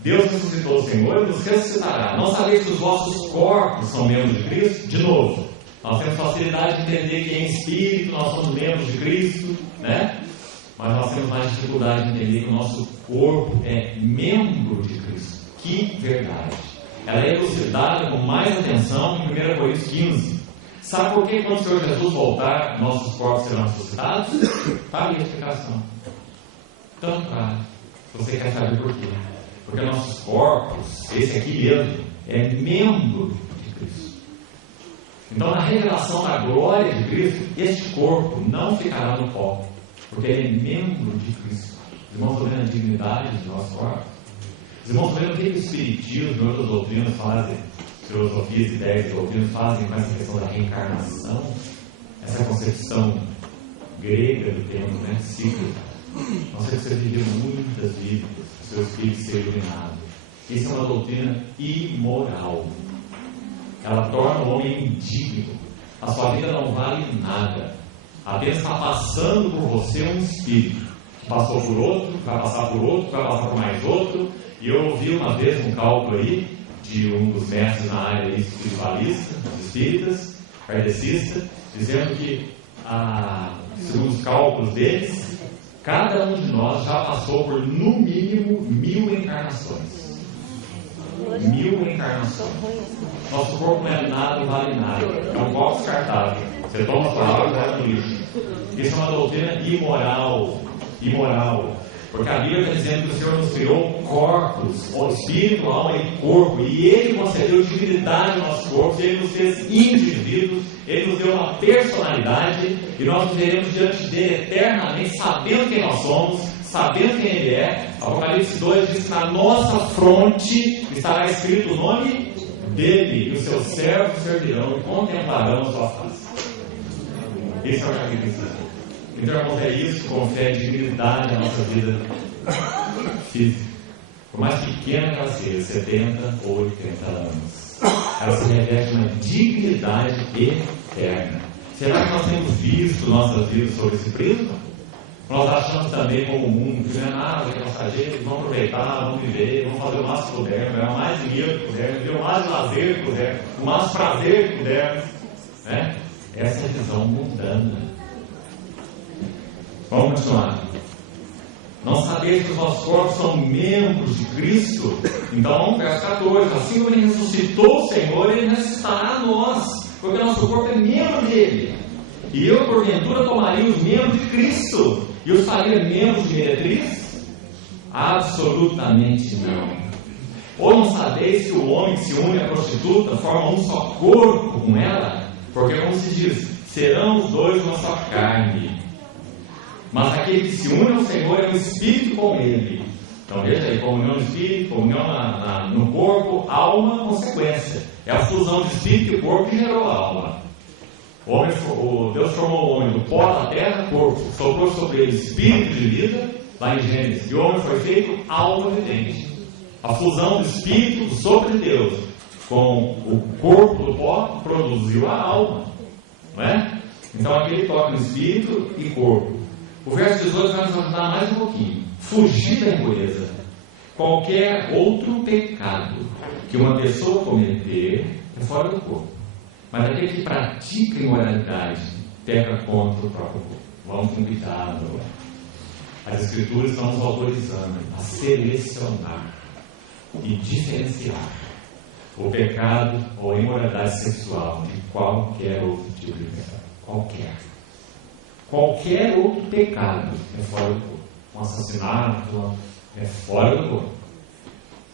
Deus ressuscitou o Senhor e nos ressuscitará. Não sabeis que os vossos corpos são membros de Cristo? De novo, nós temos facilidade de entender que em espírito nós somos membros de Cristo, né? Mas nós temos mais dificuldade de entender que o nosso corpo é membro de Cristo. Que verdade! Ela é elucidada com mais atenção em 1 Coríntios 15. Sabe por que quando o Senhor Jesus voltar, nossos corpos serão ressuscitados? Está aí a explicação. Então, claro, você quer saber por quê? Porque nossos corpos, esse aqui mesmo, é membro de Cristo. Então, na revelação da glória de Cristo, este corpo não ficará no pó, porque ele é membro de Cristo. Os irmãos estão vendo a dignidade do nosso corpo? Os irmãos estão vendo o que os espiritismos e outras doutrinas fazem, filosofias, ideias e doutrinas fazem com essa questão da reencarnação, essa concepção grega do termo, né? Ciclo. Nós temos que viver muitas vidas, o seu espírito ser iluminado. Isso é uma doutrina imoral. Ela torna o homem indigno. A sua vida não vale nada. Apenas está passando por você um espírito. Passou por outro, vai passar por outro, vai passar por mais outro. E eu ouvi uma vez um cálculo aí de um dos mestres na área espiritualista, dos espíritas, kardecista, dizendo que, segundo os cálculos deles, cada um de nós já passou por no mínimo 1000 encarnações. 1000 encarnações. Nosso corpo não é nada, não vale nada. É um copo descartável. Você toma sua água e joga no lixo. Isso é uma doutrina imoral. Imoral. Porque a Bíblia está dizendo que o Senhor nos criou corpos, espírito, alma e corpo. E Ele concedeu dignidade aos nossos corpos. Ele nos fez indivíduos. Ele nos deu uma personalidade. E nós viveremos diante dele eternamente, sabendo quem nós somos, sabendo quem Ele é. Apocalipse 2 diz que na nossa fronte estará escrito o nome dele. E os seus servos servirão e contemplarão a sua face. Esse é o capítulo. Então, irmãos, é isso, confere dignidade à nossa vida física. Por mais pequena que ela seja, 70 ou 80 anos, ela se reveste uma dignidade eterna. Será que nós temos visto nossas vidas sobre esse prisma? Nós achamos também como o mundo, que não é nada, que é passageiro, vamos aproveitar, vamos viver, vamos fazer o máximo que pudermos, ganhar o mais dinheiro que pudermos, viver o mais lazer que pudermos, o mais prazer que pudermos. Né? Essa é a visão mundana. Vamos continuar. Não sabeis que os nossos corpos são membros de Cristo? Então, verso 14. Assim como Ele ressuscitou o Senhor, Ele ressuscitará a nós, porque o nosso corpo é membro dele. E eu, porventura, tomaria os membros de Cristo e os faria membros de meretriz? Absolutamente não. Ou não sabeis que o homem que se une à prostituta forma um só corpo com ela? Porque, como se diz, serão os dois uma só carne. Mas aquele que se une ao Senhor é um espírito com Ele. Então veja aí, comunhão no espírito, comunhão no corpo, alma, consequência. É a fusão de espírito e corpo que gerou a alma. Deus formou o homem do pó da terra, corpo, soprou sobre ele espírito de vida, lá em Gênesis. E o homem foi feito alma vivente. A fusão do espírito, do sopro de Deus, com o corpo do pó, produziu a alma. Não é? Então aqui ele toca no espírito e corpo. O verso 18 vai nos ajudar mais um pouquinho. Fugir da impureza. Qualquer outro pecado que uma pessoa cometer é fora do corpo. Mas aquele que pratica imoralidade peca contra o próprio corpo. Vamos com cuidado agora. As Escrituras estão nos autorizando a selecionar e diferenciar o pecado ou a imoralidade sexual de qualquer outro tipo de pecado. Qualquer outro pecado é fora do corpo. Um assassinato é fora do corpo.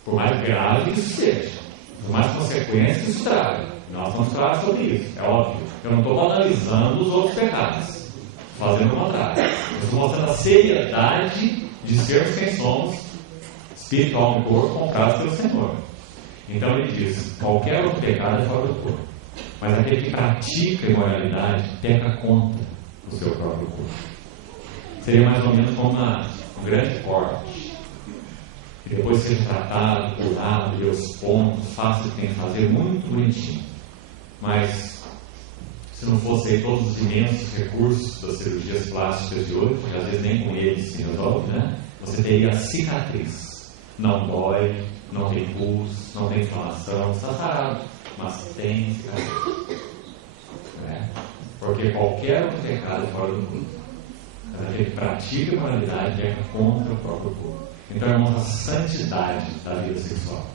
Por mais grave que isso seja, por mais consequências que isso traga, Nós vamos falar sobre isso, é óbvio. Eu não estou banalizando os outros pecados, fazendo o contrário. Eu estou mostrando a seriedade de sermos quem somos, espiritual e corpo, comprados pelo Senhor. Então ele diz: qualquer outro pecado é fora do corpo, mas aquele que pratica a imoralidade peca contra o seu próprio corpo. Seria mais ou menos como um grande corte, que depois seja tratado, curado, e os pontos, faça o que tem que fazer, muito bonitinho. Mas se não fosse aí todos os imensos recursos das cirurgias plásticas de hoje, que às vezes nem com eles se resolve, né? Você teria a cicatriz. Não dói, não tem pulso, não tem inflamação, está sarado, mas tem cicatriz. Porque qualquer outro pecado é fora do corpo. Mas aquele que pratica a moralidade peca contra o próprio corpo. Então é uma santidade da vida sexual.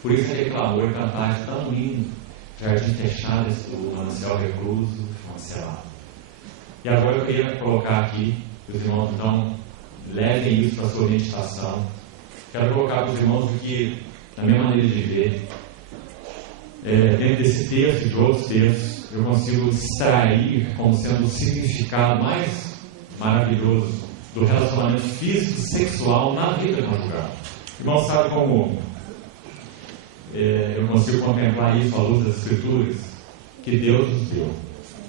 Por isso aquele clamor e cantar tão lindo. Jardim fechado, escuro, manancial recluso, selado. E agora eu queria colocar aqui, os irmãos então levem isso para a sua meditação. Quero colocar para os irmãos que, na minha maneira de ver, dentro desse texto e de outros textos, eu consigo extrair como sendo o significado mais maravilhoso do relacionamento físico e sexual na vida conjugal. Irmão, sabe como eu consigo contemplar isso à luz das Escrituras? Que Deus nos deu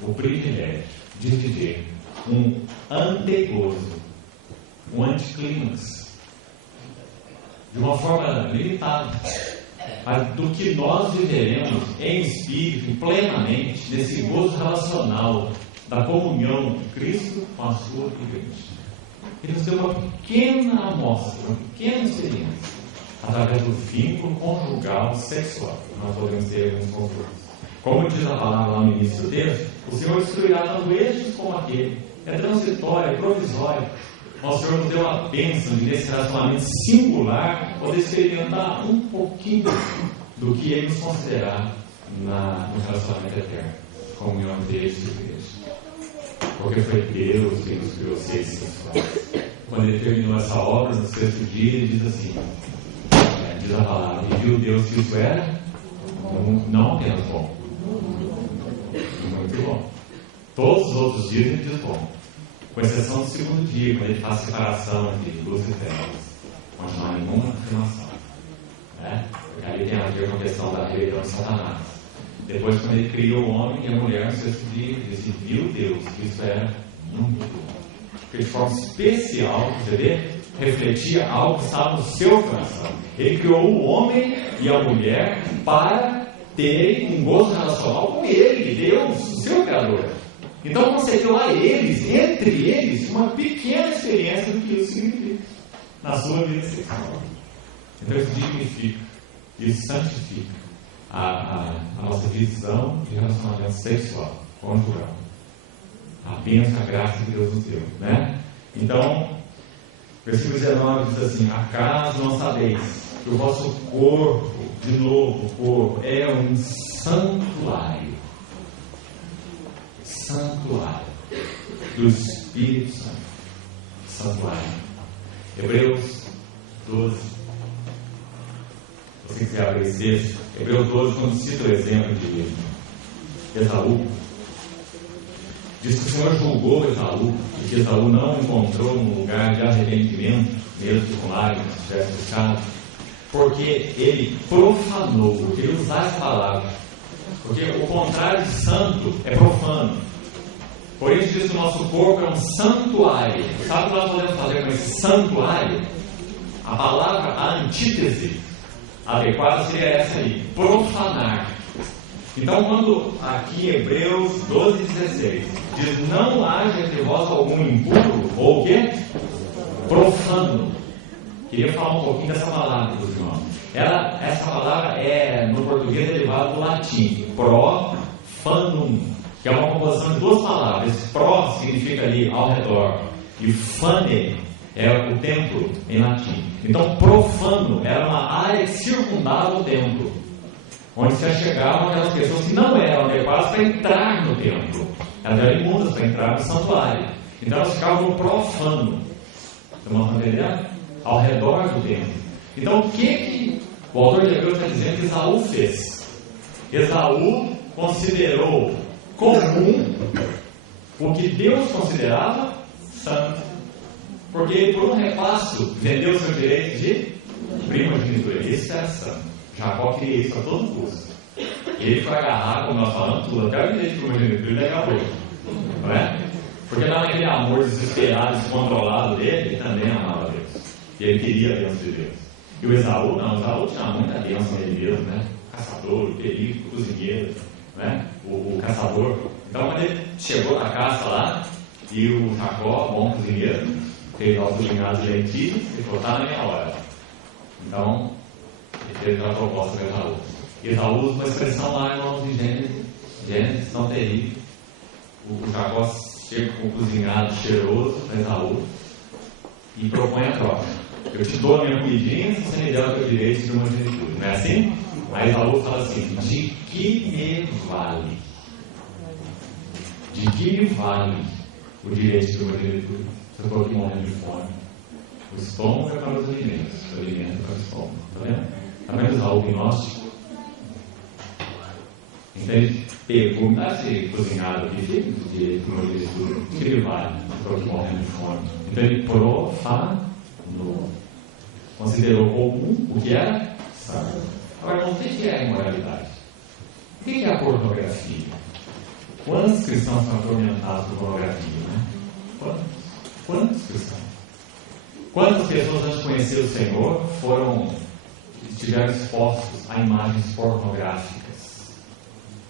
o privilégio de viver um antegozo, um anticlímax, de uma forma limitada, mas do que nós viveremos em espírito, plenamente, desse gozo relacional da comunhão de Cristo com a sua igreja. Ele nos deu uma pequena amostra, uma pequena experiência, através do vínculo conjugal sexual. Nós podemos ter alguns confortos. Como diz a palavra lá no início do texto, o Senhor destruirá tanto estes como aquele. É transitório, é provisório. O Senhor nos deu a bênção de, nesse relacionamento singular, poder experimentar um pouquinho do que Ele nos considerar no relacionamento eterno, comunhão entre eles e igreja. Porque foi Deus quem nos criou seres sexuais. Quando Ele terminou essa obra, no sexto dia, Ele diz assim, diz a palavra: e viu Deus que isso era não apenas bom, muito bom. Todos os outros dias Ele diz bom, com exceção do segundo dia, quando Ele faz separação entre luz e trevas, onde não há nenhuma afirmação, porque ali tem a ver com a questão da rebelião de Satanás. Depois, quando Ele criou o homem e a mulher no sexto dia, Ele disse: viu Deus que isso era muito bom. Porque de forma especial, você vê, refletia algo que estava no seu coração. Ele criou o homem e a mulher para terem um gozo relacional com Ele, Deus, o seu Criador. Então concedeu a eles, entre eles, uma pequena experiência do que isso significa na sua vida sexual. Então isso dignifica, isso santifica a nossa visão de relacionamento sexual, conjugal. A bênção, a graça que Deus nos deu, né? Então, versículo 19 diz assim: acaso não sabeis que o vosso corpo, de novo, o corpo, é um santuário do Espírito Santo. Santuário. Hebreus 12. Se você quiser abrir esse texto, Hebreus 12, quando cita o exemplo de Esaú, diz que o Senhor julgou Esaú, e que Esaú não encontrou um lugar de arrependimento, mesmo que com lágrimas tivesse buscado, porque ele profanou, porque ele usa essa palavra. Porque o contrário de santo é profano. Por isso diz que o nosso corpo é um santuário. Sabe o que nós podemos fazer com esse santuário? A palavra, a antítese adequada seria essa aí: profanar. Então, quando aqui em Hebreus 12:16 diz: não haja entre vós algum impuro, ou o quê? Profano. Queria falar um pouquinho dessa palavra, dos irmãos. Essa palavra no português, derivada do latim, profanum, que é uma composição de duas palavras. Pro significa ali ao redor, e fane é o templo em latim. Então, profano era uma área que circundava o templo, onde se chegavam aquelas pessoas que não eram adequadas para entrar no templo. Elas eram imundas para entrar no santuário. Então elas ficavam no profano. Vocês estão entendendo? Ao redor do templo. Então o que o autor de Hebreus está dizendo que Esaú fez? Esaú considerou comum o que Deus considerava santo. Porque ele, por um repasso, vendeu o seu direito de primogenitura. Isso era santo. Jacó queria isso a todo custo. Ele foi agarrar, como nós falamos, tudo, até o direito de primogenitura, ele agarrou. Não é? Porque naquele amor desesperado, descontrolado dele, ele também amava Deus. E ele queria a bênção de Deus. E o Esaú, não, o Esaú tinha muita bênção nele mesmo, né? Caçador, perigo, cozinheiro, né? O caçador. Então, quando ele chegou na caça lá, e o Jacó, bom cozinheiro, fez lá os cozinhados de lentilhas, ele falou: tá na minha hora. Então, ele fez uma proposta para Esaú. E Esaú usa uma expressão lá, irmãos, em Gênesis, tão terrível. O Jacó chega com o cozinhado cheiroso para Esaú e propõe a troca. Eu te dou a minha comidinha se você me der o teu direito de uma genitura. Não é assim? Aí Esaú fala assim: de que me vale? De que me vale o direito de uma genitura? Se eu estou aqui morrendo de fome. O estômago é para os alimentos, o alimento é para o estômago. Está vendo? Está vendo Esaú gnóstico? Então ele pegou, me dá esse cozinhado aqui, filho, de direito de uma genitura. O que ele vale? Se eu estou aqui morrendo de fome. Então ele profanou. Considerou comum o que era santo. Agora, o que é a imoralidade? O que é a pornografia? Quantos cristãos são atormentados por pornografia, né? Quantos cristãos? Quantas pessoas, antes de conhecer o Senhor, estiveram expostos a imagens pornográficas?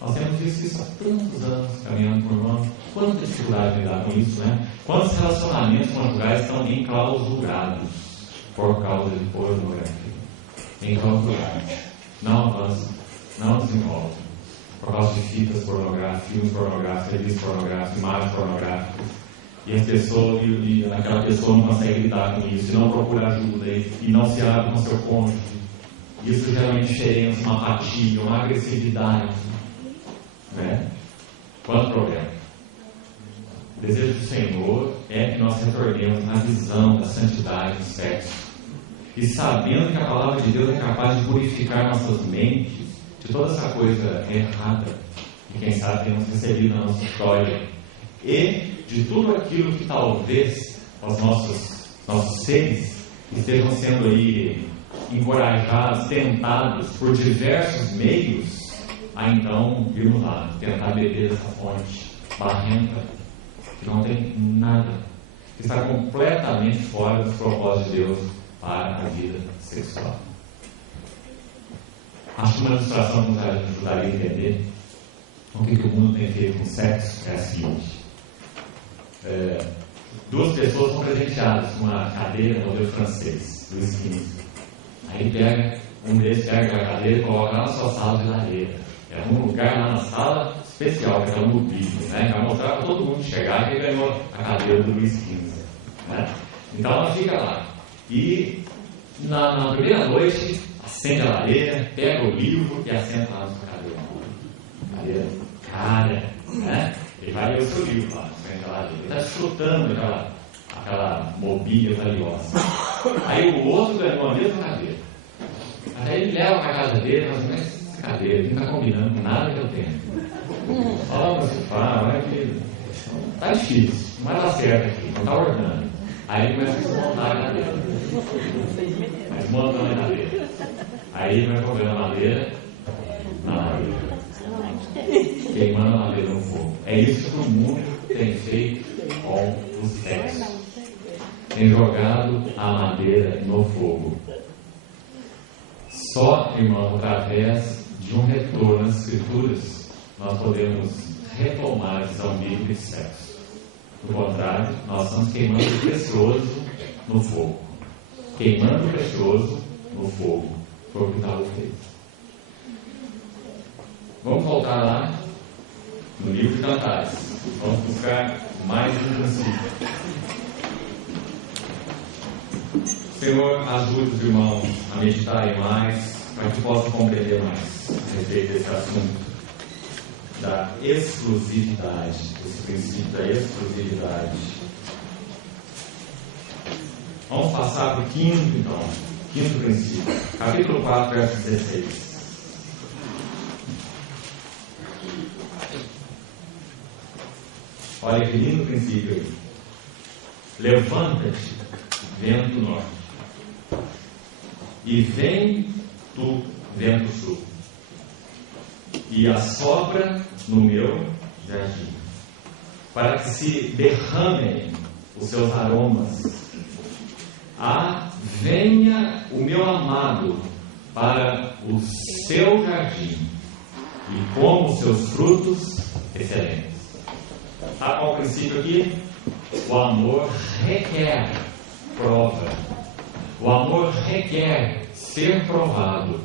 Nós temos visto isso há tantos anos, caminhando por nós. Quanta dificuldade de lidar com isso, né? Quantos relacionamentos conjugais estão enclausurados por causa de pornografia? Enclausurados. Não avançam, não desenvolvem. Por causa de fitas pornográficas, filmes pornográficos, revistas pornográficas, imagens pornográficas. E as pessoas, e aquela pessoa não consegue lidar com isso, e não procura ajuda, e não se abre com seu cônjuge. Isso gera uma indiferença, uma apatia, uma agressividade. Né? Quanto problema? O desejo do Senhor é que nós retornemos na visão da santidade do sexo. E sabendo que a palavra de Deus é capaz de purificar nossas mentes de toda essa coisa errada que, quem sabe, temos recebido na nossa história. E de tudo aquilo que talvez os nossos seres estejam sendo aí encorajados, tentados por diversos meios a então irmos lá, tentar beber dessa fonte barrenta, que não tem nada, que está completamente fora dos propósitos de Deus para a vida sexual. Acho que uma ilustração que nos ajudaria a entender o que o mundo tem feito com o sexo é a seguinte: duas pessoas são presenteadas com uma cadeira modelo francês, Louis XV. Aí um deles pega a cadeira e coloca na sua sala de lareira. É um lugar lá na sala especial, que é um mobílio, né? Vai mostrar para todo mundo chegar que ganhou a cadeira do Louis XV. Né? Então ela fica lá. E na primeira noite, acende a lareira, pega o livro e assenta lá na sua cadeira. Cadeira cara, né? Ele vai ler o seu livro lá, frente à lareira. Ele está desfrutando aquela mobília valiosa. Aí o outro ganhou a mesma cadeira. Aí ele leva para a casa dele, mas essa cadeira não está combinando com nada que eu tenho. Olha você fala, olha que está difícil, não vai dar certo aqui, não está ordenando. Aí ele começa a desmontar a cadeira. Vai desmontando a cadeira. Aí ele vai jogando a madeira na lareira, queimando a madeira no fogo. É isso que o mundo tem feito com o sexo. Tem jogado a madeira no fogo. Só, irmão, através de um retorno às Escrituras, nós podemos retomar a visão bíblica de sexo. Do contrário, nós estamos queimando o precioso no fogo. Queimando o precioso no fogo. Foi o que estava feito. Vamos voltar lá no livro de Cantares. Vamos buscar mais um princípio. Senhor, ajude os irmãos a meditarem mais, para que possam compreender mais a respeito desse assunto da exclusividade, esse princípio da exclusividade. Vamos passar para o quinto, então. Quinto princípio. Capítulo 4, verso 16. Olha que lindo princípio aí. Levanta-te, vento norte, e vem tu, vento sul, e assopra no meu jardim, para que se derramem os seus aromas. Venha o meu amado para o seu jardim, e coma os seus frutos excelentes. Tá qual o princípio aqui? O amor requer prova. O amor requer ser provado.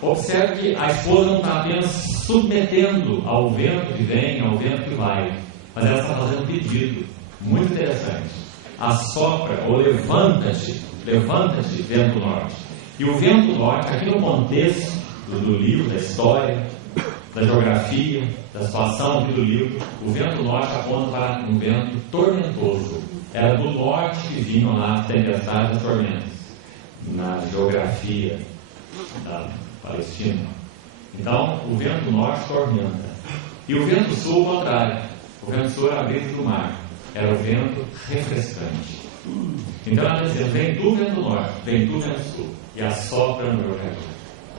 Observe que a esposa não está apenas submetendo ao vento que vem, ao vento que vai, mas ela está fazendo um pedido muito interessante. Assopra ou levanta-te, vento norte. E o vento norte, aqui no contexto do livro, da história, da geografia, da situação aqui do livro, o vento norte aponta para um vento tormentoso. Era do norte que vinham lá as tempestades e tormentas, na geografia da Palestina. Então, o vento norte tormenta. E o vento sul, o contrário. O vento sul era a brisa do mar. Era o vento refrescante. Então, ela está dizendo, vem tu, vento norte, vem tu, vento sul, e assopra no meu jardim.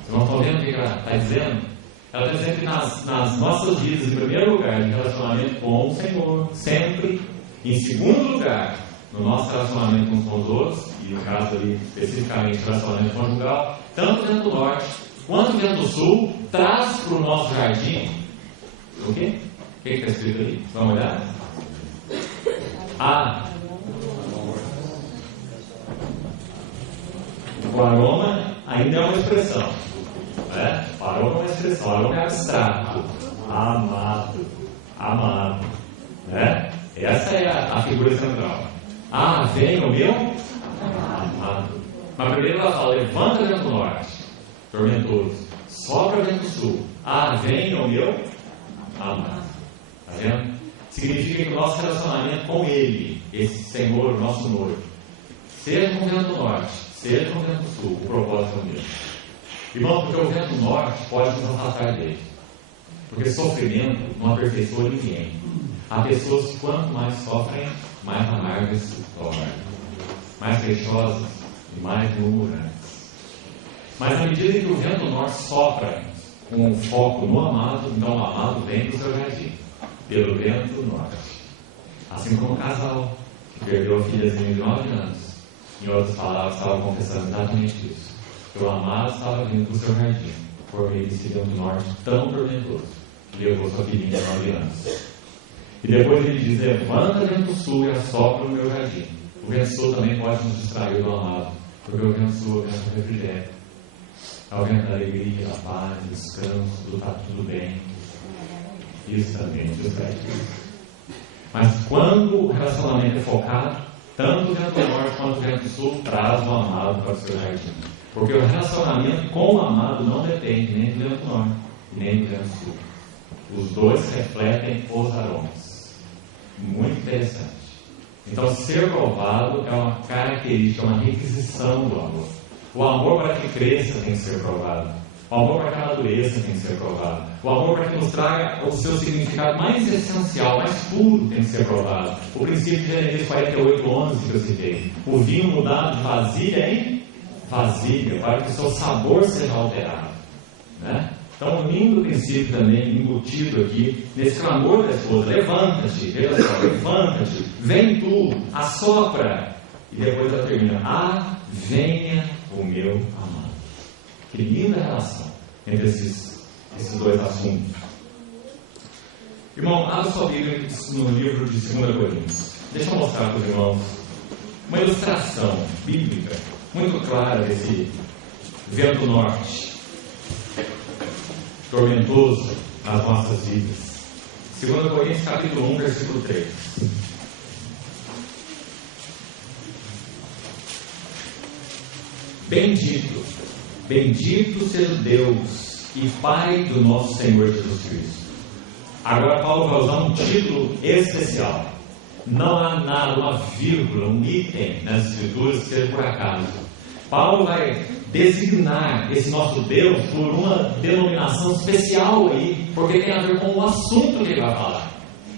Vocês não estão vendo o que ela está dizendo? Ela está dizendo que nas nossas vidas, em primeiro lugar, de relacionamento com o Senhor, sempre, em segundo lugar, no nosso relacionamento uns com os outros, e no caso ali, especificamente, relacionamento conjugal, tanto o vento norte quanto o vento sul traz para o nosso jardim o quê? O que está escrito ali? Dá uma olhada. O aroma ainda é uma expressão. O aroma é uma expressão. O aroma é abstrato. Amado. Essa é a figura central. Vem o meu amado. Mas primeiro ela fala, levanta o vento norte, tormentoso, sopra o vento sul. Vem o meu amado. Está vendo? Significa que o nosso relacionamento com Ele, esse Senhor, o nosso noivo, seja com o vento norte, seja com o vento sul, o propósito é o mesmo. Irmão, porque o vento norte pode nos afastar dele. Porque sofrimento não aperfeiçoa ninguém. Há pessoas que quanto mais sofrem, mais amargas se tornam, mais queixosas e mais murmurantes. Mas na medida em que o vento norte sopra com o foco no amado, então o amado vem do seu jardim, pelo vento norte. Assim como o casal que perdeu a filhazinha de 9 anos, em outras palavras, estava confessando exatamente isso. Que o amado estava vindo do seu jardim, por meio desse vento norte tão tormentoso, que levou sua filhinha de 9 anos. E depois ele diz, levanta vento sul e assopra no meu jardim. O vento sul também pode nos distrair do amado, porque o vento sul é o vento do refrigério. É o vento da alegria, da paz, do descanso, do tá tudo bem. Isso também nos distrai. Mas quando o relacionamento é focado, tanto o vento norte quanto o vento sul traz o amado para o seu jardim. Porque o relacionamento com o amado não depende nem do vento norte, nem do vento sul. Os dois refletem os aromas. Muito interessante. Então, ser provado é uma característica, uma requisição do amor. O amor para que cresça tem que ser provado. O amor para que amadureça tem que ser provado. O amor para que nos traga o seu significado mais essencial, mais puro, tem que ser provado. O princípio de Jeremias 48:11 que eu citei. O vinho mudado de vasilha em vasilha, para que o seu sabor seja alterado. Então, um lindo princípio também embutido aqui, nesse clamor da esposa: levanta-te, veja só, levanta-te, vem tu, assopra. E depois ela termina: venha o meu amado. Que linda relação entre esses dois assuntos. Irmão, abra sua Bíblia no livro de 2 Coríntios. Deixa eu mostrar para os irmãos uma ilustração bíblica muito clara desse vento norte tormentoso nas nossas vidas. 2 Coríntios capítulo 1, versículo 3. Bendito seja Deus e Pai do nosso Senhor Jesus Cristo. Agora Paulo vai usar um título especial. Não há nada, uma vírgula, um item nas Escrituras que seja por acaso. Paulo vai designar esse nosso Deus por uma denominação especial aí, porque tem a ver com o assunto que ele vai falar.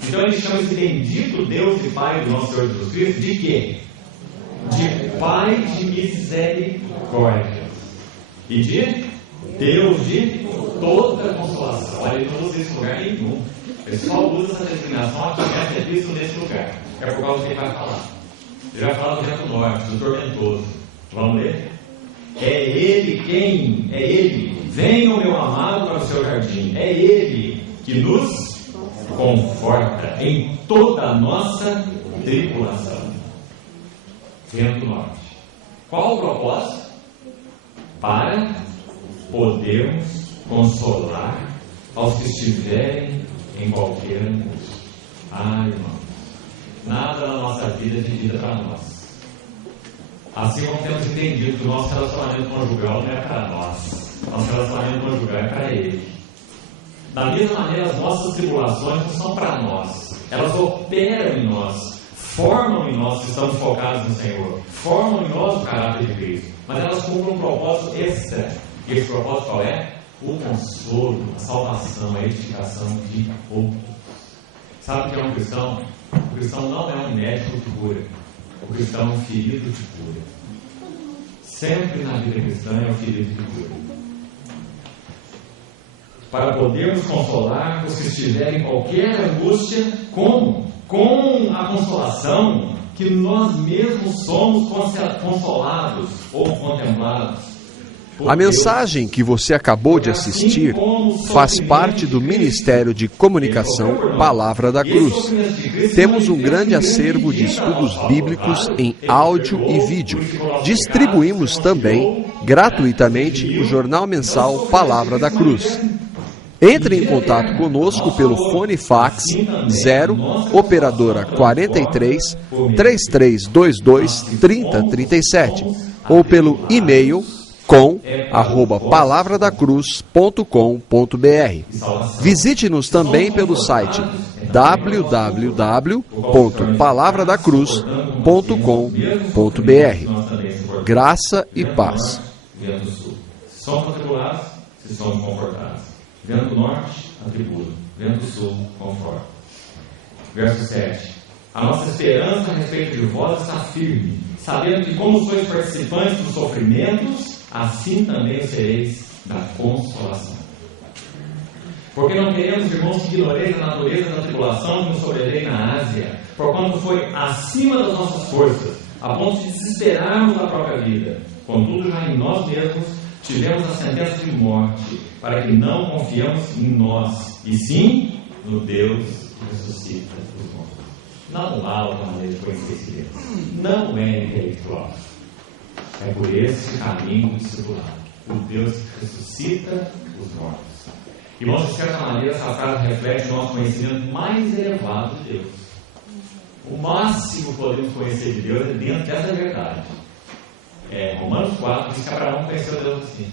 Então ele chama esse bendito Deus e Pai do nosso Senhor Jesus Cristo de quê? De Pai de misericórdia e de Deus de toda consolação. Olha, ele não usa isso em lugar nenhum. Ele só usa essa designação aqui nesse lugar. É por causa do que ele vai falar. Ele vai falar do vento norte, do tormentoso. Vamos ler? É Ele quem? É Ele. Venha o meu amado para o seu jardim. É Ele que nos conforta em toda a nossa tribulação. Vento norte. Qual o propósito? Para podermos consolar aos que estiverem em qualquer angústia. Irmão, nada na nossa vida é vivida para nós. Assim como temos entendido que o nosso relacionamento conjugal não é para nós, nosso relacionamento conjugal é para Ele. Da mesma maneira, as nossas tribulações não são para nós, elas operam em nós, formam em nós que estamos focados no Senhor, formam em nós o caráter de Cristo, mas elas cumprem um propósito extra. E esse propósito qual é? O consolo, a salvação, a edificação de outros. Sabe o que é um cristão? O cristão não é um médico que cura. O cristão é um ferido que cura. Sempre na vida cristã é um ferido que cura. Para podermos consolar os que estiverem em qualquer angústia, como? Com a consolação que nós mesmos somos consolados ou contemplados. A mensagem que você acabou de assistir faz parte do Ministério de Comunicação Palavra da Cruz. Temos um grande acervo de estudos bíblicos em áudio e vídeo. Distribuímos também, gratuitamente, o jornal mensal Palavra da Cruz. Entre em contato conosco pelo fone fax 0 operadora 43 3322 3037 ou pelo e-mail com@palavradacruz.com.br. Visite-nos também pelo site www.palavradacruz.com.br. Graça e paz. Vento sul. Somos atribulados, se somos confortados. Vento norte, atribula. Vento sul, conforta. Verso 7. A nossa esperança a respeito de vós está firme, sabendo que como sois participantes dos sofrimentos, assim também sereis da consolação. Porque não queremos, irmãos, que ignoreis a natureza da tribulação que nos sobreveio na Ásia, porquanto foi acima das nossas forças, a ponto de desesperarmos da própria vida. Contudo, já em nós mesmos tivemos a sentença de morte, para que não confiamos em nós, e sim no Deus que ressuscita os mortos. Não há outra maneira de conhecer esse Deus. Não é intelectual. É por esse caminho discipulado. O Deus que ressuscita os mortos. Irmãos, de certa maneira, essa frase reflete o nosso conhecimento mais elevado de Deus. O máximo que podemos conhecer de Deus é dentro dessa verdade. Romanos 4 diz que Abraão conheceu Deus assim.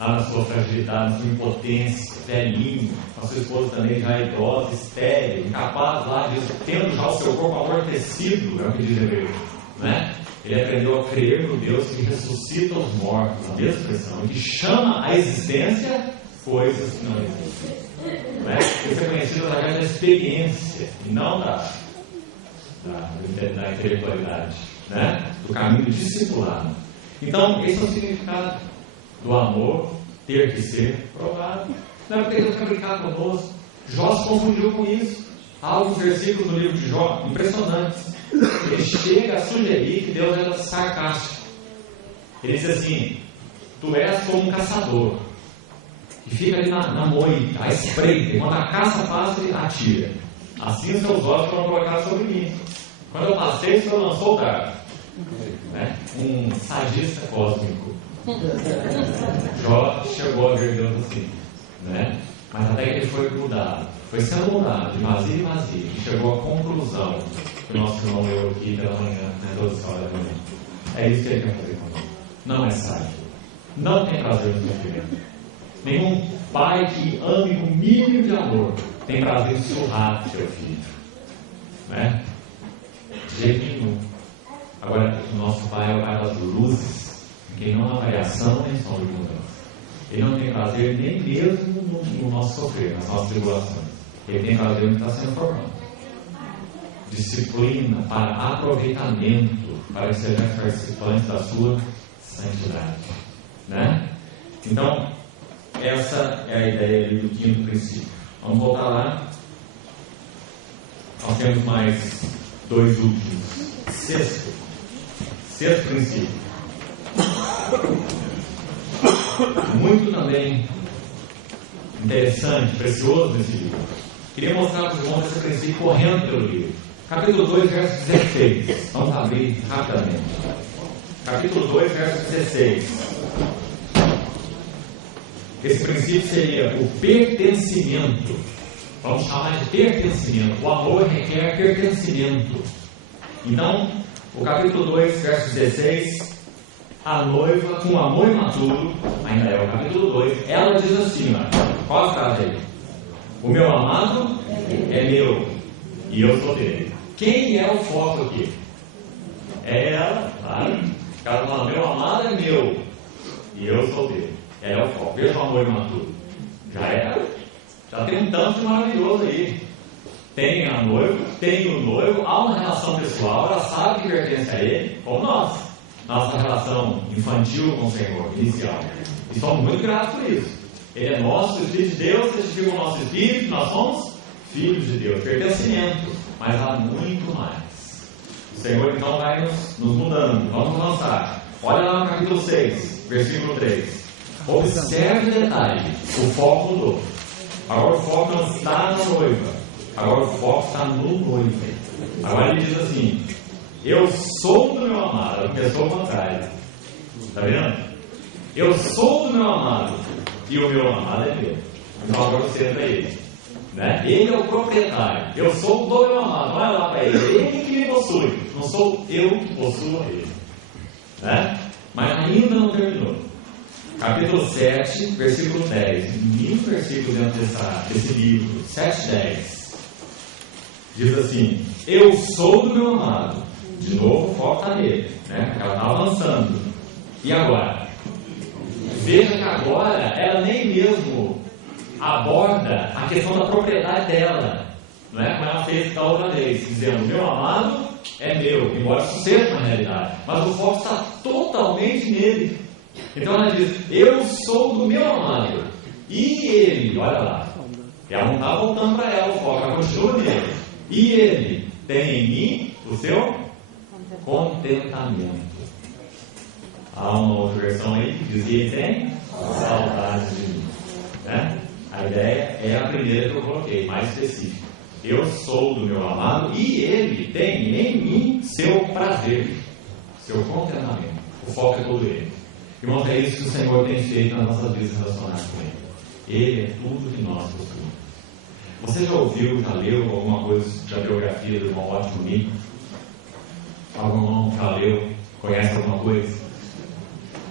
Lá na sua fragilidade, na sua impotência, velhinho, a sua esposa também já idosa, estéril, incapaz lá de tendo já o seu corpo amortecido, é o que diz Hebreu, né? Ele aprendeu a crer no Deus que ressuscita os mortos, a mesma expressão, e que chama à existência coisas que não existem. Né? Isso é conhecido através da experiência, e não da intelectualidade, né? Do caminho discipulado. Então, esse é o significado do amor ter que ser provado. Não é porque Deus quer brincar conosco. Jó se confundiu com isso. Há alguns versículos no livro de Jó impressionantes. Ele chega a sugerir que Deus era sarcástico. Ele diz assim: tu és como um caçador que fica ali na moita, à espreita, quando a caça passa, ele atira. Assim os seus olhos foram colocados sobre mim. Quando eu passei, o Senhor lançou o dardo. Né? Um sadista cósmico. Jó chegou a ver Deus assim, né? Mas até que ele foi mudado, foi sendo mudado de vazio em vazio, e chegou à conclusão que o nosso irmão leu aqui pela manhã, na introdução da manhã. É isso que ele quer fazer conosco. Não é sábio, não tem prazer no sofrimento. Nenhum pai que ame com o mínimo de amor tem prazer em surrar seu filho, né? De jeito nenhum. Agora, o nosso pai é o pai das luzes, que não há variação nem sombra de mudança. Ele não tem prazer nem mesmo no nosso sofrer, nas nossas tribulações. Ele tem que fazer o que está sendo formado. Disciplina para aproveitamento, para que sejam participantes da sua santidade. Né? Então, essa é a ideia ali do quinto princípio. Vamos voltar lá. Nós temos mais dois últimos. Sexto princípio. Muito também interessante, precioso nesse livro. Queria mostrar para os irmãos esse princípio correndo pelo livro. Capítulo 2, verso 16. Vamos abrir rapidamente. Capítulo 2, verso 16. Esse princípio seria o pertencimento. Vamos chamar de pertencimento. O amor requer pertencimento. Então, o capítulo 2, verso 16, a noiva, com amor imaturo, ainda é o capítulo 2, ela diz assim, ó, qual a frase aí? O meu amado é meu e eu sou dele. Quem é o foco aqui? É ela, claro. Ela fala, meu amado é meu e eu sou dele. É o foco. Veja o amor imaturo. Já tem um tanto de maravilhoso aí. Tem a noiva, tem o noivo, há uma relação pessoal, ela sabe que pertence a ele, como nós. Nossa relação infantil com o Senhor, inicial. E somos muito gratos por isso. Ele é nosso, Filho de Deus, testifica o nosso Espírito, nós somos filhos de Deus, pertencimento. Mas há muito mais. O Senhor então vai nos mudando. Vamos avançar. Olha lá no capítulo 6, versículo 3. Observe o detalhe. O foco mudou. Agora o foco não está na noiva. Agora o foco está no noivo. Agora ele diz assim: eu sou do meu amado. Começou o contrário. Está vendo? Eu sou do meu amado. E o meu amado é meu. Então agora você entra ele. Né? Ele é o proprietário. Eu sou do meu amado. Olha lá para ele. Ele que me possui. Não sou eu que possuo ele. Né? Mas ainda não terminou. Capítulo 7, versículo 10. Mil versículos dentro desse livro. 7, 10. Diz assim: eu sou do meu amado. De novo, o foco está nele. Né? Ela está avançando. E agora? Veja que agora ela nem mesmo aborda a questão da propriedade dela. Não é como ela fez da outra vez, dizendo: meu amado é meu, embora isso seja uma realidade. Mas o foco está totalmente nele. Então ela diz: eu sou do meu amado. E ele, olha lá, ela não está voltando para ela, o foco, ela continua nele. E ele tem em mim o seu contentamento. Há uma outra versão aí que diz: e ele tem saudade de mim. Né? A ideia é a primeira que eu coloquei, mais específica. Eu sou do meu amado e ele tem em mim seu prazer, seu contentamento. O foco é todo ele. Irmãos, é isso que o Senhor tem feito nas nossas vidas relacionadas com ele. Ele é tudo que nós possuímos. Você já ouviu, já leu alguma coisa da biografia do irmão Watchman Nee? Algum irmão já leu, conhece alguma coisa?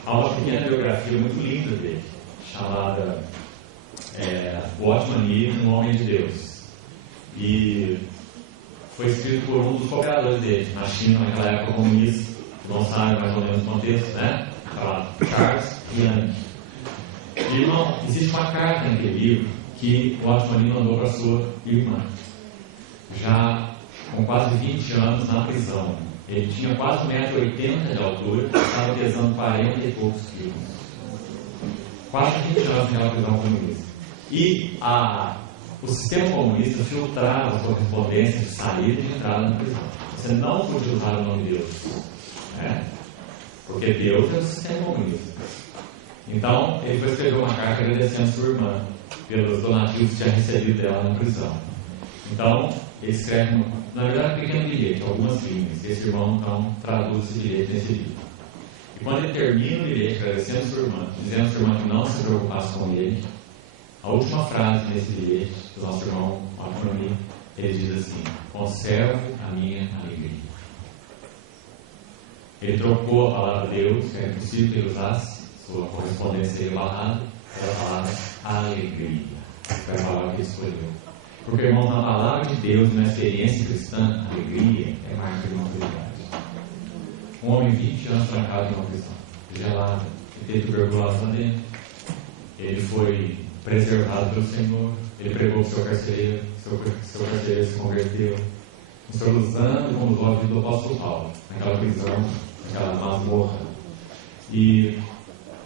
Há uma pequena biografia muito linda dele, chamada Watchman Nee, um homem de Deus. E foi escrito por um dos cooperadores dele, na China, naquela época comunista. Não sabe mais ou menos o contexto, né? Charles Yang. E, irmão, existe uma carta naquele livro que o Watchman Nee mandou para sua irmã, já com quase 20 anos na prisão. Ele tinha quase 1,80 m de altura, estava pesando 40 e poucos quilos. Quase 20 anos naquela prisão comunista. E o sistema comunista filtrava a correspondência de saída e de entrada na prisão. Você não podia usar o nome de Deus. Né? Porque Deus é o sistema comunista. Então, ele foi escrever uma carta agradecendo a sua irmã pelos donativos que tinha recebido dela na prisão. Então, ele escreve, na verdade, um pequeno bilhete, algumas linhas. Esse irmão, então, traduz esse bilhete nesse livro. E quando ele termina o bilhete agradecendo a sua irmã, dizendo a sua irmã que não se preocupasse com ele, a última frase nesse bilhete do nosso irmão Watchman Nee, ele diz assim: conservo a minha alegria. Ele trocou a palavra Deus, que era possível que ele usasse, sua correspondência seria barrada, pela palavra alegria. Foi a palavra que ele escolheu. Porque, irmãos, na palavra de Deus, na experiência cristã, alegria é marca de uma autoridade. Um homem 20 anos trancado em uma prisão, gelado, que teve tuberculose lá dentro, ele foi preservado pelo Senhor, ele pregou o seu carcereiro, seu carcereiro se converteu. O Senhor usando como usou a vida do apóstolo Paulo, naquela prisão, naquela masmorra. E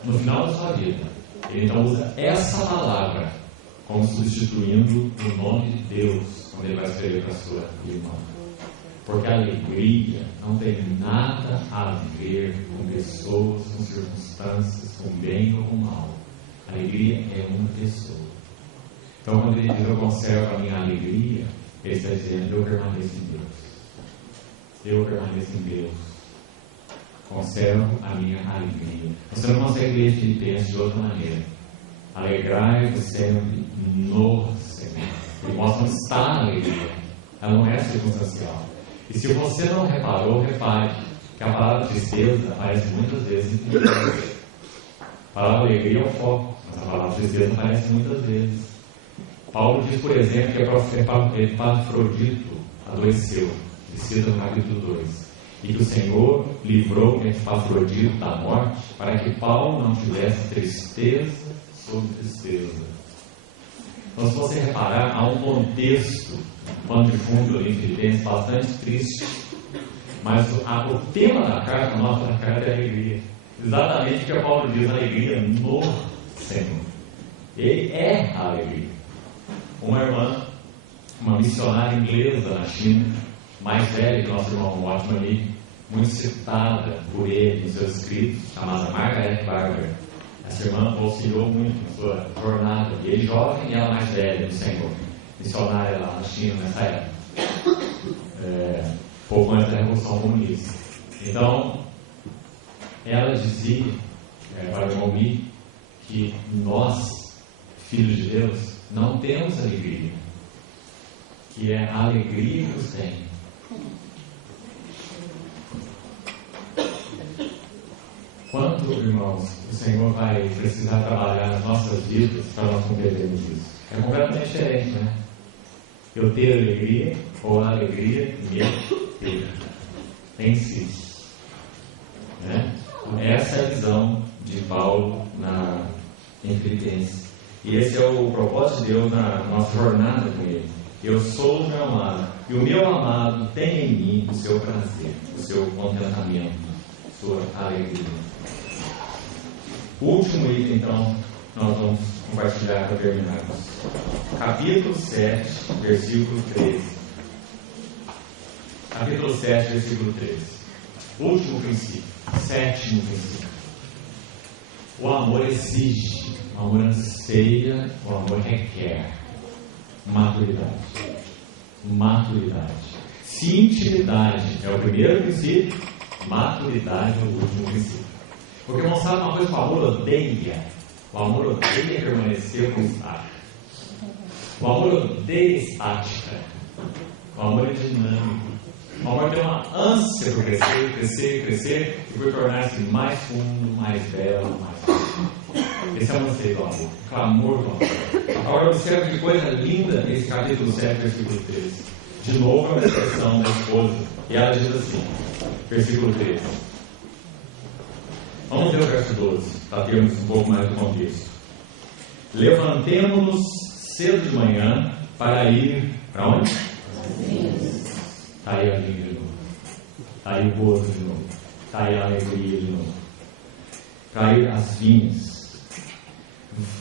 no final da sua vida, ele então usa essa palavra como substituindo o nome de Deus quando ele vai escrever para a sua irmã. Porque a alegria não tem nada a ver com pessoas, com circunstâncias, com bem ou com mal. A alegria é uma pessoa. Então, quando ele diz eu conservo a minha alegria, ele está dizendo eu permaneço em Deus. Eu permaneço em Deus. Conservo a minha alegria. Você não consegue ler Filipenses de outra maneira. Alegrai-vos sempre no Senhor. E mostra onde está a alegria. Ela não é circunstancial. E se você não reparou, repare que a palavra tristeza aparece muitas vezes em Filipenses. A palavra alegria é o foco, mas a palavra tristeza aparece muitas vezes. Paulo diz, por exemplo, que Epafrodito adoeceu, cita no capítulo 2, e que o Senhor livrou Epafrodito da morte para que Paulo não tivesse tristeza sobre tristeza. Então, se você reparar, há um contexto, pano de fundo ali em Filipenses, bastante triste, mas o tema da carta, a nota da carta é a alegria. Exatamente o que Paulo diz, a alegria no Senhor. Ele é a alegria. Uma irmã, uma missionária inglesa na China, mais velha que nosso irmão, um ótimo amigo, muito citada por ele nos seus escritos, chamada Margaret Barber. Essa irmã auxiliou muito na sua jornada, e ele jovem e ela mais velha no Senhor, missionária lá na China nessa época, pouco antes da Revolução Comunista. Então, ela dizia para o irmão Mi que nós, filhos de Deus, não temos alegria, que é a alegria que os tem. Quanto, irmãos, o Senhor vai precisar trabalhar nas nossas vidas para nós compreendermos isso? É completamente diferente, né? Eu ter alegria ou a alegria me ter em si. Né? Essa é a visão de Paulo em Filipenses. E esse é o propósito de Deus na nossa jornada com Ele. Eu sou o meu amado, e o meu amado tem em mim o seu prazer, o seu contentamento, a sua alegria. O último item, então, nós vamos compartilhar para terminarmos. Capítulo 7, versículo 13. Capítulo 7, versículo 13. Último princípio, sétimo princípio. O amor exige, o amor anseia, o amor requer maturidade. Maturidade. Se intimidade é o primeiro princípio, maturidade é o último princípio. Porque não sabe uma coisa que o amor odeia. O amor odeia permanecer com estática. O amor odeia estática. O amor é dinâmico. O amor tem uma ânsia por crescer, crescer, crescer e por tornar-se mais fundo, mais belo, mais fundo. Esse é o anseio do amor, o clamor do amor. Agora observe que coisa linda esse capítulo 7, versículo 13. De novo é uma expressão da esposa. E ela diz assim, versículo 13. Vamos ver o verso 12, para termos um pouco mais do contexto. Levantemo-nos cedo de manhã para ir para onde? Está aí a alegria de novo. Está aí o gozo de novo. Está aí a alegria de novo. Para ir às vinhas.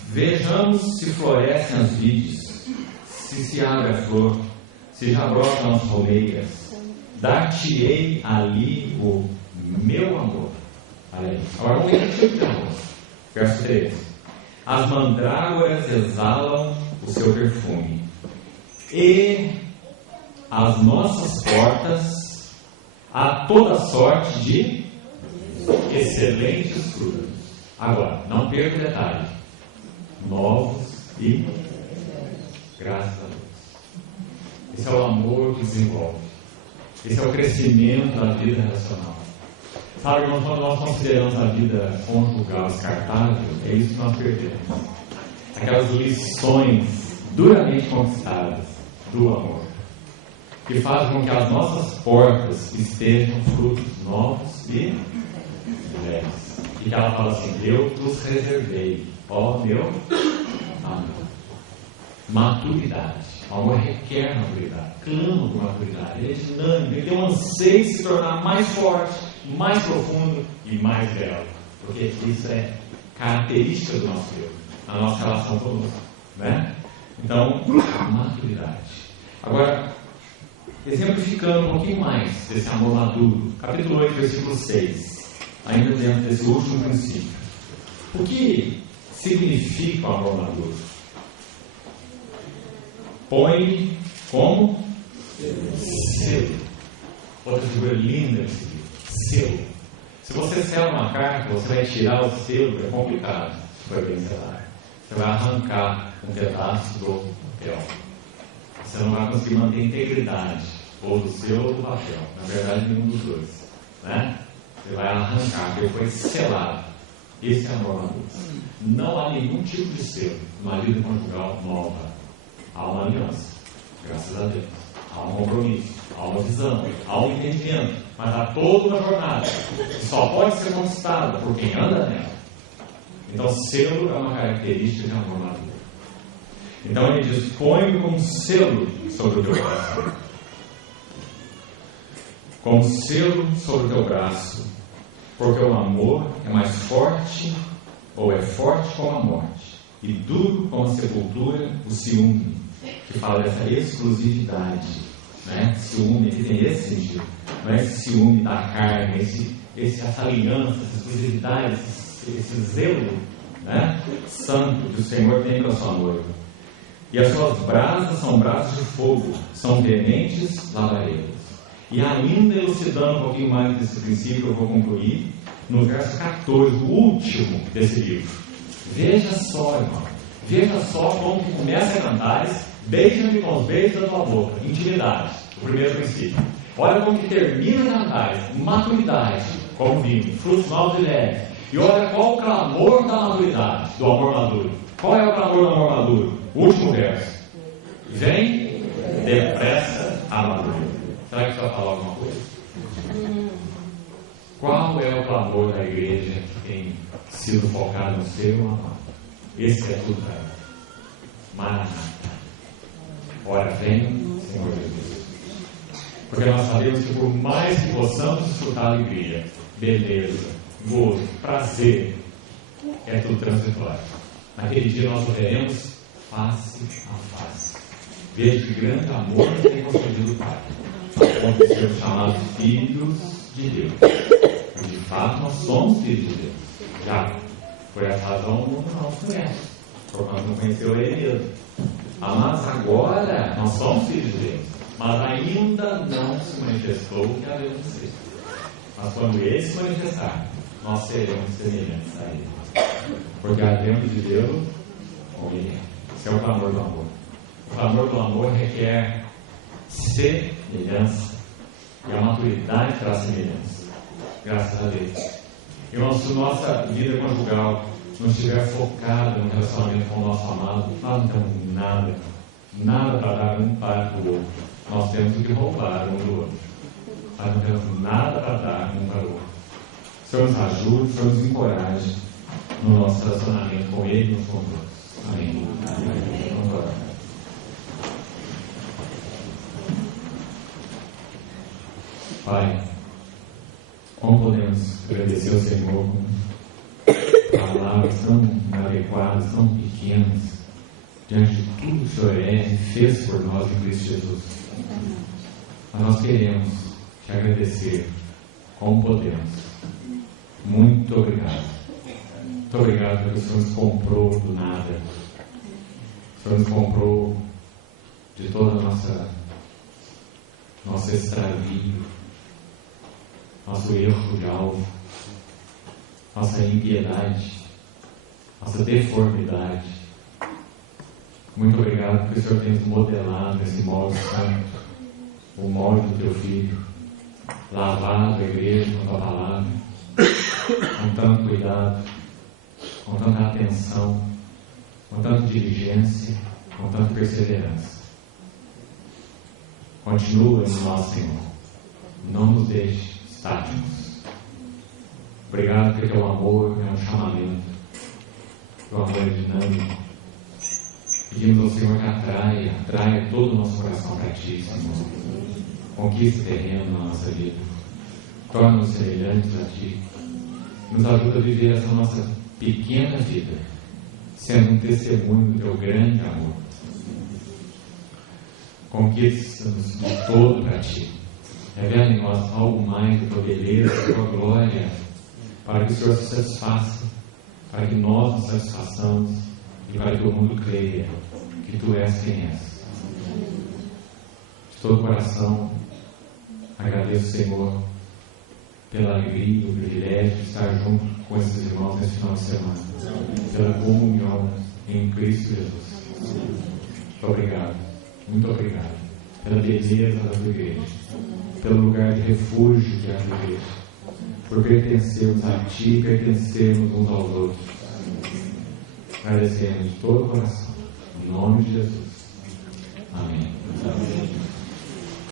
Vejamos se florescem as vides, se abre a flor, se já brotam as romeiras. Dar-te-ei ali o meu amor. Agora vamos ver o tipo de amor. Verso 13. As mandrágoras exalam o seu perfume, e as nossas portas há toda sorte de excelentes frutos. Agora, não perca o detalhe. Novos e graças a Deus. Esse é o amor que desenvolve. Esse é o crescimento da vida relacional. Sabe, irmãos, quando nós consideramos a vida conjugal descartável, é isso que nós perdemos. Aquelas lições duramente conquistadas do amor, que fazem com que as nossas portas estejam frutos novos e velhos. E que ela fala assim, eu os reservei Ó meu amor. Maturidade. O amor requer maturidade, clama por maturidade, ele é dinâmico, ele tem um anseio de se tornar mais forte, mais profundo e mais belo, porque isso é característica do nosso Deus, a nossa relação conosco, né? Então, maturidade. Agora, exemplificando um pouquinho mais desse amor maduro, capítulo 8, versículo 6, ainda dentro desse último princípio. O que significa o amor maduro? Põe como selo. Outra figura linda desse livro. Selo. Se você sela uma carta, você vai tirar o selo, é complicado. Se for bem selado. Você vai arrancar um pedaço do papel. Você não vai conseguir manter a integridade, ou do selo ou do papel. Na verdade, nenhum dos dois. Né? Você vai arrancar, porque foi selado. Esse é amor maduro. Não há nenhum tipo de selo numa vida conjugal nova. Há uma aliança, graças a Deus. Há um compromisso, há uma visão, há um entendimento. Mas há toda uma jornada que só pode ser conquistada por quem anda nela. Então, selo é uma característica de amor maduro. Então ele diz: põe como selo sobre o teu braço. Como selo sobre o teu braço. Porque o amor é mais forte, ou é forte como a morte, e duro como a sepultura, o ciúme, que fala dessa exclusividade, né? Ciúme, que tem esse sentido, não é esse ciúme da carne, essa aliança, essa exclusividade, esse zelo, né? Santo que o Senhor tem para a sua noiva. E as suas brasas são brasas de fogo, são veementes lavareiros. E ainda elucidando um pouquinho mais desse princípio, eu vou concluir no verso 14, o último desse livro. Veja só, irmão, veja só como que começa a Cantares: beija-me com os beijos da tua boca, intimidade, o primeiro princípio. Olha como que termina Cantares: maturidade, como vimos, frutos novos e leves. E olha qual o clamor da maturidade, do amor maduro. Qual é o clamor do amor maduro? O último verso: vem depressa a madura. Será que você vai falar alguma coisa? Qual é o clamor da igreja que tem sido focado no ser amado? Esse é tudo, cara. Maranata. Ora, vem, Senhor Jesus. Porque nós sabemos que por mais que possamos desfrutar alegria, beleza, gozo, prazer, é tudo transitório. Naquele dia nós o veremos face a face. Veja que grande amor nos tem concedido o Pai, a ponto de sermos chamados filhos de Deus. E de fato nós somos filhos de Deus. Já, por essa razão, o mundo não nos conhece, porque nós não conheceu Ele mesmo. Mas agora nós somos filhos de Deus, mas ainda não se manifestou o que havemos de ser. Mas quando Ele se manifestar, nós seremos semelhantes a Ele, porque havemos de Deus como Ele é. Esse é o clamor do amor. O clamor do amor requer semelhança, e a maturidade traz semelhança, graças a Deus. E nossa vida conjugal não estiver focada no relacionamento com o nosso amado, nós não temos nada para dar um para o outro. Nós temos que roubar um do outro. Nós não temos nada para dar um para o outro. O Senhor nos ajude, o Senhor nos encoraje no nosso relacionamento com Ele e nos com todos. Amém. Vamos orar. Pai, como podemos agradecer ao Senhor com palavras tão inadequadas, tão pequenas, diante de tudo que o Senhor é e fez por nós em Cristo Jesus. Mas nós queremos te agradecer como podemos. Muito obrigado. Muito obrigado porque o Senhor nos comprou do nada. O Senhor nos comprou de toda a nosso extravio, nosso erro de alvo, nossa impiedade, nossa deformidade. Muito obrigado porque o Senhor tem nos modelado esse molde santo, o molde do teu Filho, lavado a igreja com a tua palavra, com tanto cuidado, com tanta atenção, com tanta diligência, com tanta perseverança. Continua em nós, Senhor. Não nos deixe estáticos. Obrigado porque teu amor é um chamamento. o amor é dinâmico. Pedimos ao Senhor que atraia todo o nosso coração para Ti, Senhor. Conquista terreno na nossa vida. Torna-nos semelhantes a Ti. Nos ajuda a viver essa nossa pequena vida, sendo um testemunho do Teu grande amor. Conquista-nos de todo para Ti. Revela em nós algo mais da Tua beleza, da Tua glória, para que o Senhor se satisfaça, para que nós nos satisfaçamos e para que o mundo creia que Tu és quem és. De todo o coração, agradeço, Senhor, pela alegria e o privilégio de estar junto com esses irmãos nesse final de semana, pela comunhão em Cristo Jesus. Muito obrigado, muito obrigado pela beleza da Tua igreja, pelo lugar de refúgio que é a Tua igreja, por pertencermos a Ti e pertencermos uns aos outros. Agradecemos de todo o coração, em nome de Jesus. Amém.